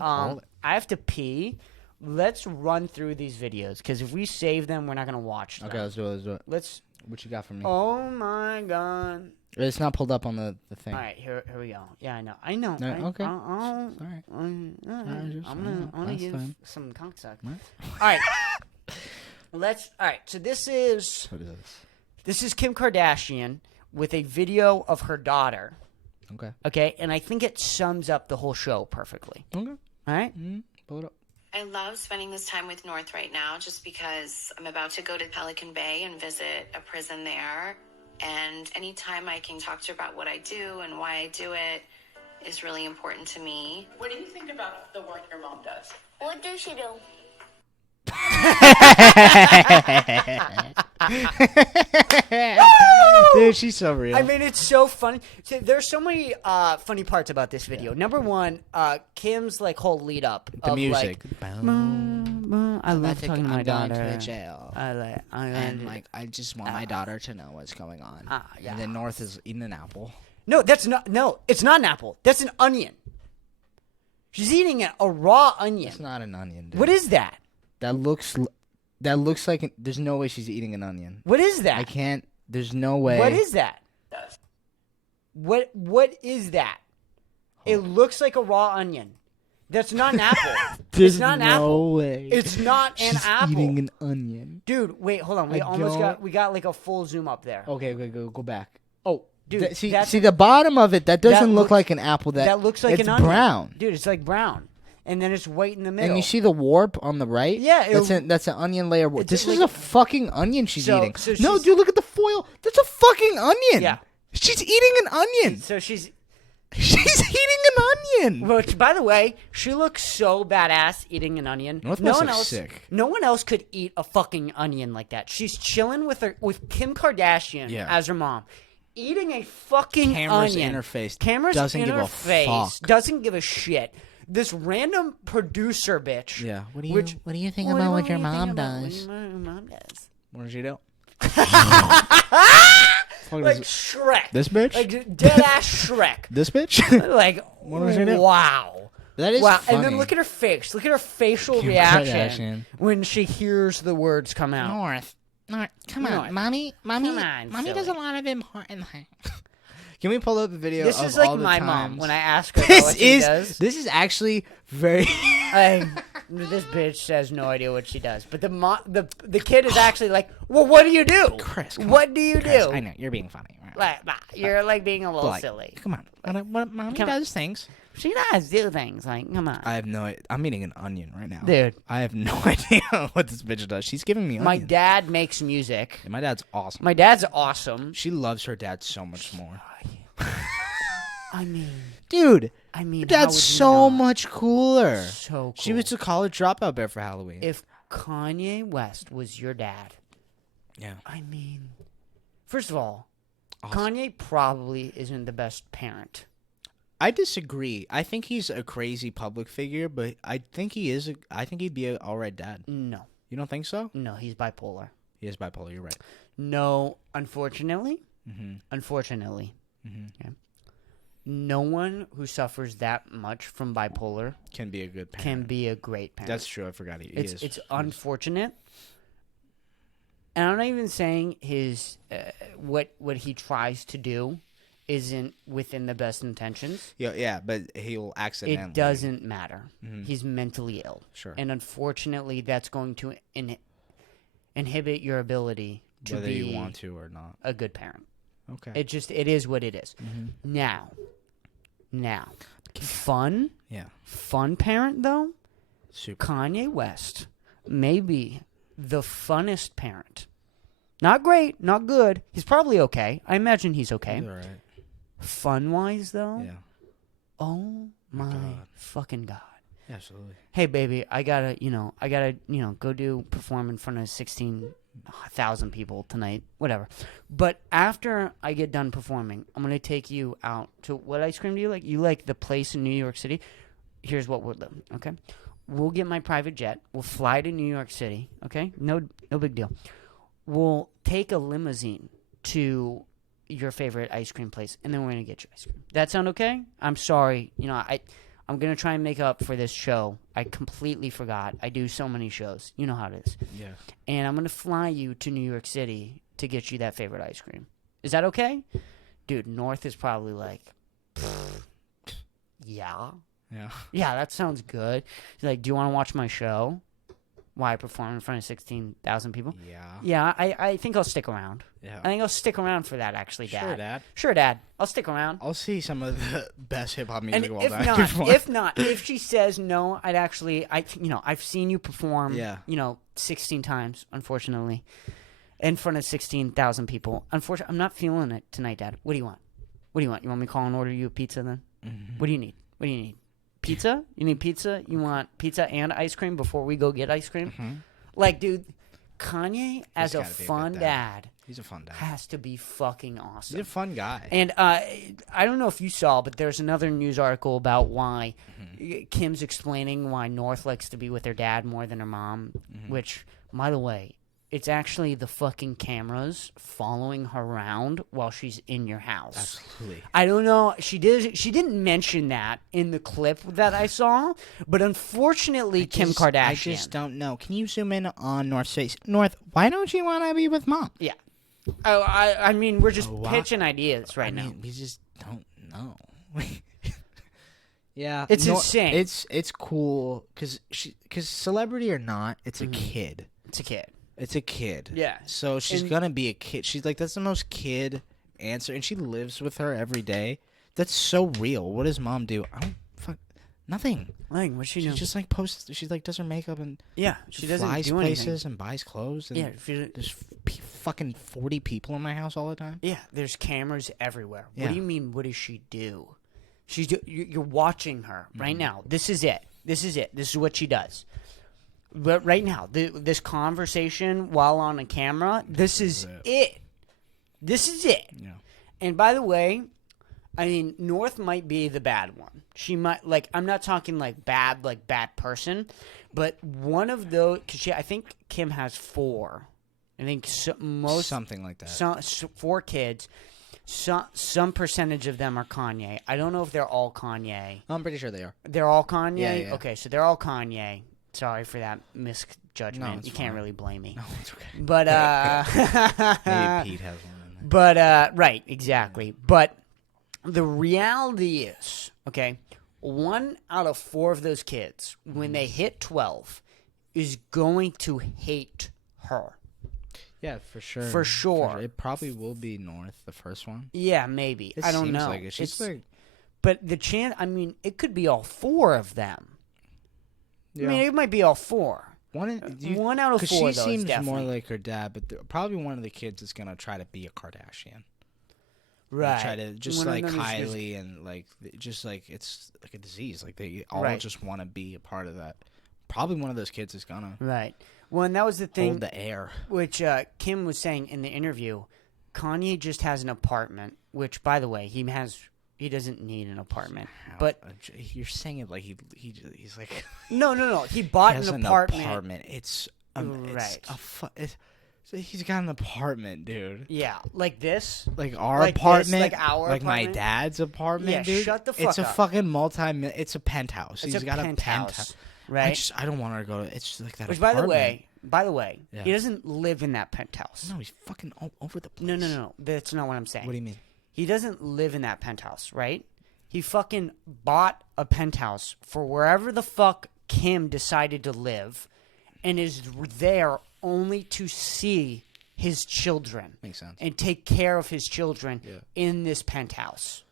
I have to pee. Let's run through these videos because if we save them, we're not gonna watch them. Okay, let's do it. Let's. What you got for me? Oh my god. It's not pulled up on the thing. All right, here we go. Yeah, I know. No, okay. All Sorry. I'm gonna That's give fine. some cocksuck. All right. All right. So this is What is this? this is Kim Kardashian with a video of her daughter. Okay. Okay, and I think it sums up the whole show perfectly. Okay. All right. Pull it up. I love spending this time with North right now just because I'm about to go to Pelican Bay and visit a prison there. And anytime I can talk to her about what I do and why I do it is really important to me. What do you think about the work your mom does? What does she do? Dude, she's so real. I mean, it's so funny. See, there's so many funny parts about this video. Number one, Kim's whole lead up. the of, music. I love talking to my daughter. to the jail. And like, I just want my daughter to know what's going on. yeah. And then North is eating an apple. no, that's not. No, it's not an apple. That's an onion. She's eating a raw onion. It's not an onion, dude. What is that? That looks like there's no way she's eating an onion. What is that? I can't. There's no way. What is that? What is that? It looks like a raw onion. That's not an apple. There's it's not an no apple. way. It's not an She's apple. eating an onion. Dude, wait, hold on. We got a full zoom up there. Okay, go back. Oh, Dude, see that's- the bottom of it. That doesn't look looks- like an apple. That looks like it's an onion. brown. Dude, it's brown. And then it's white in the middle. And you see the warp on the right? Yeah, that's an onion layer warp. It's This is like- a fucking onion she's eating. so No, she's- dude, look at the foil. That's a fucking onion. Yeah. She's eating an onion. So she's She's eating an onion. which, by the way, she looks so badass eating an onion. North no must one look else, sick. no one else could eat a fucking onion like that. She's chilling with Kim Kardashian Yeah. as her mom, eating a fucking Camera's onion. in her face. Camera's Doesn't in give her a face. fuck. Doesn't give a shit. This random producer bitch. Yeah. What do you think What about do what you your think mom about what does? your mom does? What does she do? Like Shrek. This bitch? Like dead ass Shrek. This bitch? Like, What does she do? wow. That is Wow, funny. and then look at her face. Look at her facial Kim reaction Kardashian. when she hears the words come out. North, come North. on, mommy Come on, does a silly. lot of important things. Can we pull up a video? This of is like all the my times? mom when I ask her about what she does. This is actually very. This bitch has no idea what she does, but the kid is actually like, well, what do you do, Chris, come What do you Chris, do? I know you're being funny. Right? Like, nah, you're like being a little Like, silly. Come on, what mommy Come on. does things. She does do things like, come on. I have no. I'm eating an onion right now, Dude. I have no idea what this bitch does. She's giving me My onions. dad makes music. And my dad's awesome. My dad's awesome. She loves her dad so much more. I mean, Dude, your your dad's so much cooler. So cool. She was a college dropout bear for Halloween. If Kanye West was your dad, yeah. I mean, first of all, Kanye probably isn't the best parent. I disagree. I think he's a crazy public figure, but I think he is. I think he'd be an all right dad. No. You don't think so? No, he's bipolar. He is bipolar. You're right. No, unfortunately. Mm-hmm. Unfortunately. Mm-hmm. Okay. No one who suffers that much from bipolar Can be a good parent. can be a great parent. That's true. I forgot he is. It's unfortunate. And I'm not even saying his what he tries to do isn't within the best intentions. Yeah, but he'll accidentally. It doesn't matter. Mhm. He's mentally ill. Sure. And unfortunately, that's going to inhibit your ability to whether be you want to or not. a good parent. Okay. It is what it is. Mm-hmm. Now, fun parent though. Super. Kanye West may be the funnest parent. Not great, not good. He's probably okay. I imagine he's okay. He's all right. Fun-wise, though, Yeah. oh my God. fucking God. Absolutely. Hey, baby, I gotta go perform in front of 16,000 people tonight, whatever. But after I get done performing, I'm gonna take you out to, what ice cream do you like? You like the place in New York City? Here's what we'll do, okay? We'll get my private jet. We'll fly to New York City, okay? No big deal. We'll take a limousine to your favorite ice cream place, and then we're gonna get you ice cream. That sound okay? I'm sorry. I'm gonna try and make up for this show. I completely forgot. I do so many shows. You know how it is. Yeah. And I'm gonna fly you to New York City to get you that favorite ice cream. Is that okay? Dude, North is probably like, yeah. Yeah. Yeah, that sounds good. He's like, do you want to watch my show? Why I perform in front of 16,000 people? Yeah. Yeah, I think I'll stick around. Yeah. I think I'll stick around for that, actually, Dad. Sure, Dad. Sure, Dad. I'll stick around. I'll see some of the best hip hop And music of all if time. not, if she says no, I've seen you perform, Yeah. 16 times, unfortunately, in front of 16,000 people. Unfortunately, I'm not feeling it tonight, Dad. What do you want? What do you want? You want me to call and order you a pizza then? Mm-hmm. What do you need? What do you need? Pizza? You need pizza? You want pizza and ice cream before we go get ice cream? Mm-hmm. Like, dude, Kanye as a gotta be a fun good dad He's a fun dad. has to be fucking awesome. He's a fun guy. And I don't know if you saw, but there's another news article about why Kim's explaining why North likes to be with her dad more than her mom, which, by the way, it's actually the fucking cameras following her around while she's in your house. Absolutely. I don't know. She didn't mention that in the clip that I saw, but unfortunately, Kim Kardashian. I just don't know. Can you zoom in on North's face? North, why don't you want to be with Mom? Yeah. Oh, I mean, we're just Wow. pitching ideas right now. We just don't know. Yeah, It's insane. It's cool because celebrity or not, it's a kid. It's a kid. It's a kid. Yeah. So she's And- gonna be a kid. She's like, that's the most kid answer, and she lives with her every day. That's so real. What does Mom do? I don't nothing. Like, what's she She doing? just like posts. She's like does her makeup and Yeah, she doesn't flies do places anything. and buys clothes. And Yeah, there's fucking 40 people in my house all the time. yeah. There's cameras everywhere. Yeah. What do you mean? What does she do? You're watching her right now. This is it. This is what she does. But right now, this conversation while on a camera, this is it. This is it. Yeah. And by the way, I mean, North might be the bad one. She might, like, I'm not talking like bad person, but one of those, because I think Kim has 4. I think most Something like that. 4 kids. Some percentage of them are Kanye. I don't know if they're all Kanye. I'm pretty sure they are. They're all Kanye? Yeah. Okay, so they're all Kanye. Sorry for that misjudgment. No, it's You can't fine. really blame me. No, it's okay. But Maybe Pete has one in there. but right, exactly. But the reality is, okay, 1 out of 4 of those kids, when they hit 12, is going to hate her. Yeah, for sure. For sure. It probably will be North, the first one. Yeah, maybe. It I don't seems know. like it. She's like, But the chance, I mean, it could be all 4 of them. yeah. I mean, it might be all 4. One out of 4, Because she though, is seems more definitely. like her dad, but probably one of the kids is going to try to be a Kardashian. Right. Try to just One of like them is just- Kylie and like just like it's like a disease. Like they all Right. just want to be a part of that. Probably one of those kids is gonna Right. Well, and that was the thing, hold the air. which Kim was saying in the interview. Kanye just has an apartment, which, by the way, he doesn't need an apartment. But You're saying it like he's like no. He bought he has an apartment. It's Right. He's got an apartment, dude. Yeah, like this. Like our Like this, apartment, like our my apartment? dad's apartment, Yeah, dude. shut the It's fuck a up. fucking it's a penthouse. It's He's a got penthouse, a penthouse. right? I don't want her to go. It's like that. Which, by the apartment. way, Yeah. he doesn't live in that penthouse. No, he's fucking all over the place. No. That's not what I'm saying. What do you mean? He doesn't live in that penthouse, right? He fucking bought a penthouse for wherever the fuck Kim decided to live, and is there only to see his children. Makes sense. And take care of his children in this penthouse.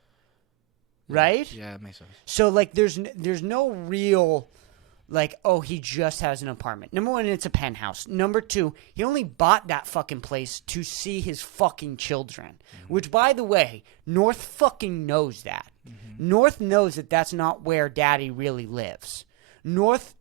Right? Yeah, it makes sense. So, like, there's no real, like, oh, he just has an apartment. Number one, it's a penthouse. Number two, he only bought that fucking place to see his fucking children. Mm-hmm. Which, by the way, North fucking knows that. Mm-hmm. North knows that that's not where Daddy really lives. North,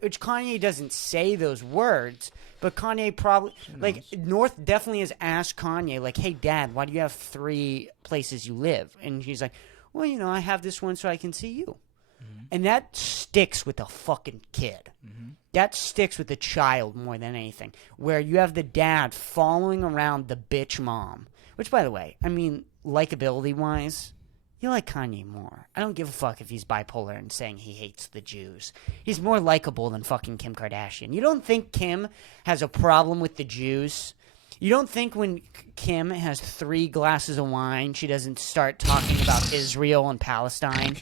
which Kanye doesn't say those words, but Kanye probably, like, North definitely has asked Kanye, like, hey, Dad, why do you have 3 places you live? And he's like, well, you know, I have this one so I can see you. Mm-hmm. And that sticks with a fucking kid. Mm-hmm. That sticks with the child more than anything. Where you have the dad following around the bitch mom. Which, by the way, I mean, likability-wise, you like Kanye more. I don't give a fuck if he's bipolar and saying he hates the Jews. He's more likable than fucking Kim Kardashian. You don't think Kim has a problem with the Jews? You don't think when Kim has 3 glasses of wine, she doesn't start talking about Israel and Palestine?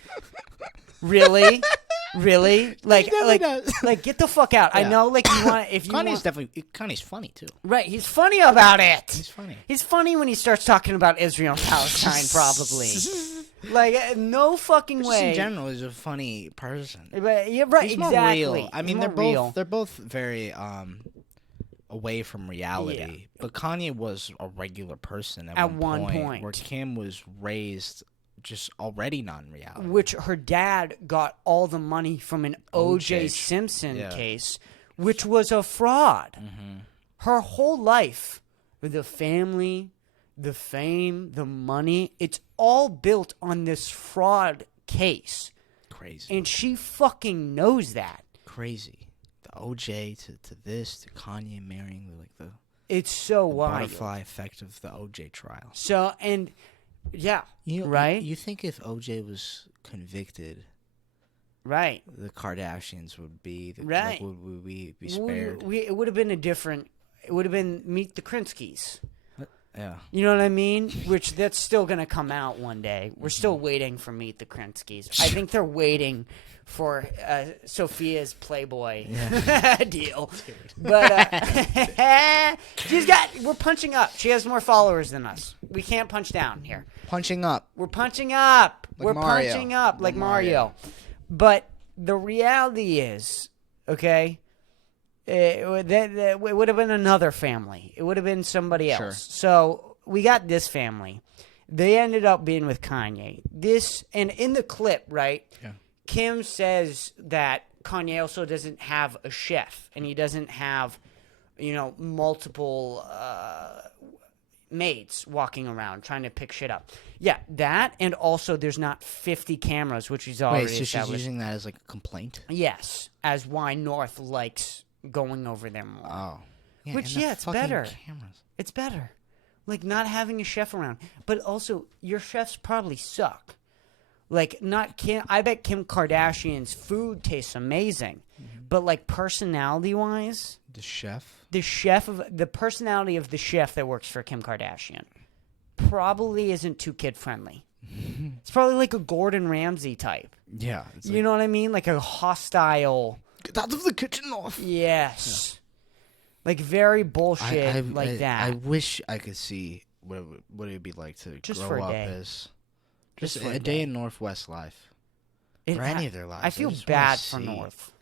Really? Really? Like, get the fuck out. Yeah. I know, like, you want, if you Kanye's funny too. right, he's funny about it. He's funny. He's funny when he starts talking about Israel and Palestine, probably. Like, no fucking Just way. in general, he's a funny person. But, yeah, right, He's exactly. more real. I mean, He's more real. they're both very away from reality. Yeah. But Kanye was a regular person At one point. where Kim was raised just already non-reality. Which her dad got all the money from an O.J. O.J. Simpson Yeah. case, which was a fraud. Mm-hmm. Her whole life, the family, the fame, the money, it's all built on this fraud case. Crazy. And she fucking knows that. Crazy. The OJ to this to Kanye marrying the It's so wild. butterfly effect of the OJ trial. So, and yeah, right? You think if OJ was convicted, right. the Kardashians would be Right. Like, would we be spared? It would have been it would have been Meet the Krinskys. Yeah. You know what I mean? Which that's still going to come out one day. We're still waiting for Meet the Krinskys. I think they're waiting for Sophia's Playboy deal. But we're punching up. She has more followers than us. We can't punch down here. Punching up. We're punching up. Like Mario. Punching up like Mario. But the reality is, okay, it would have been another family. It would have been somebody else. Sure. So we got this family. They ended up being with Kanye. And in the clip, right, Yeah. Kim says that Kanye also doesn't have a chef, and he doesn't have, multiple maids walking around trying to pick shit up. Yeah, that, and also there's not 50 cameras, which he's already Wait, so she's established. using that as like a complaint? Yes, as why North likes going over there more. Oh. Yeah, Which, and the it's fucking better. Cameras. It's better. Like, not having a chef around. But also, your chefs probably suck. Like, not Kim. I bet Kim Kardashian's food tastes amazing. Mm-hmm. But, like, personality-wise, The chef? the personality of the chef that works for Kim Kardashian probably isn't too kid-friendly. It's probably like a Gordon Ramsay type. Yeah. You know what I mean? Like a hostile... Get out of the kitchen, North. Yes. Yeah. Like, very bullshit that. I wish I could see what it would be like to Just grow for a up day. as Just just for a day in Northwest life. Or any of their lives. I feel just wanna bad for see. North.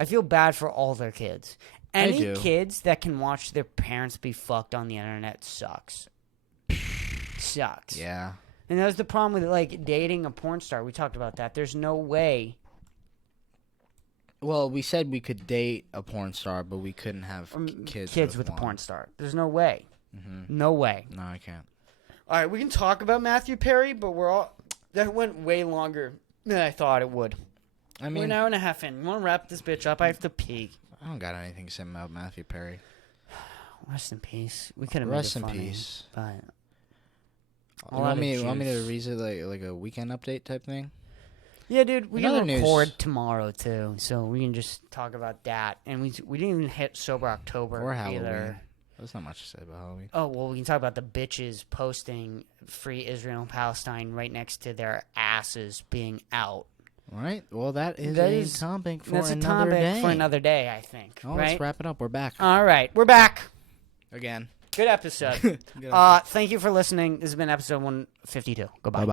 I feel bad for all their kids. Any do. kids that can watch their parents be fucked on the internet sucks. sucks. Yeah. And that was the problem with like dating a porn star. We talked about that. There's no way. Well, we said we could date a porn star, but we couldn't have kids with a one. porn star. There's no way. Mm-hmm. No way. No, I can't. All right, we can talk about Matthew Perry, but that went way longer than I thought it would. I mean, we're an hour and a half in. You want to wrap this bitch up? I have to pee. I don't got anything to say about Matthew Perry. Rest in peace. We could have Rest made it in funny, Peace. but You want me to read it like a weekend update type thing? yeah, dude, we Another can news. record tomorrow too, so we can just talk about that. And we didn't even hit Sober October Or Halloween. either. There's not much to say about Halloween. Oh well, we can talk about the bitches posting "Free Israel and Palestine" right next to their asses being out. All right. Well, that is a topic for That's another a topic day. for another day, I think. Oh, right? let's wrap it up. We're back All right, we're back. again. Good episode. Good episode. Thank you for listening. This has been episode 152. Goodbye. Bye-bye.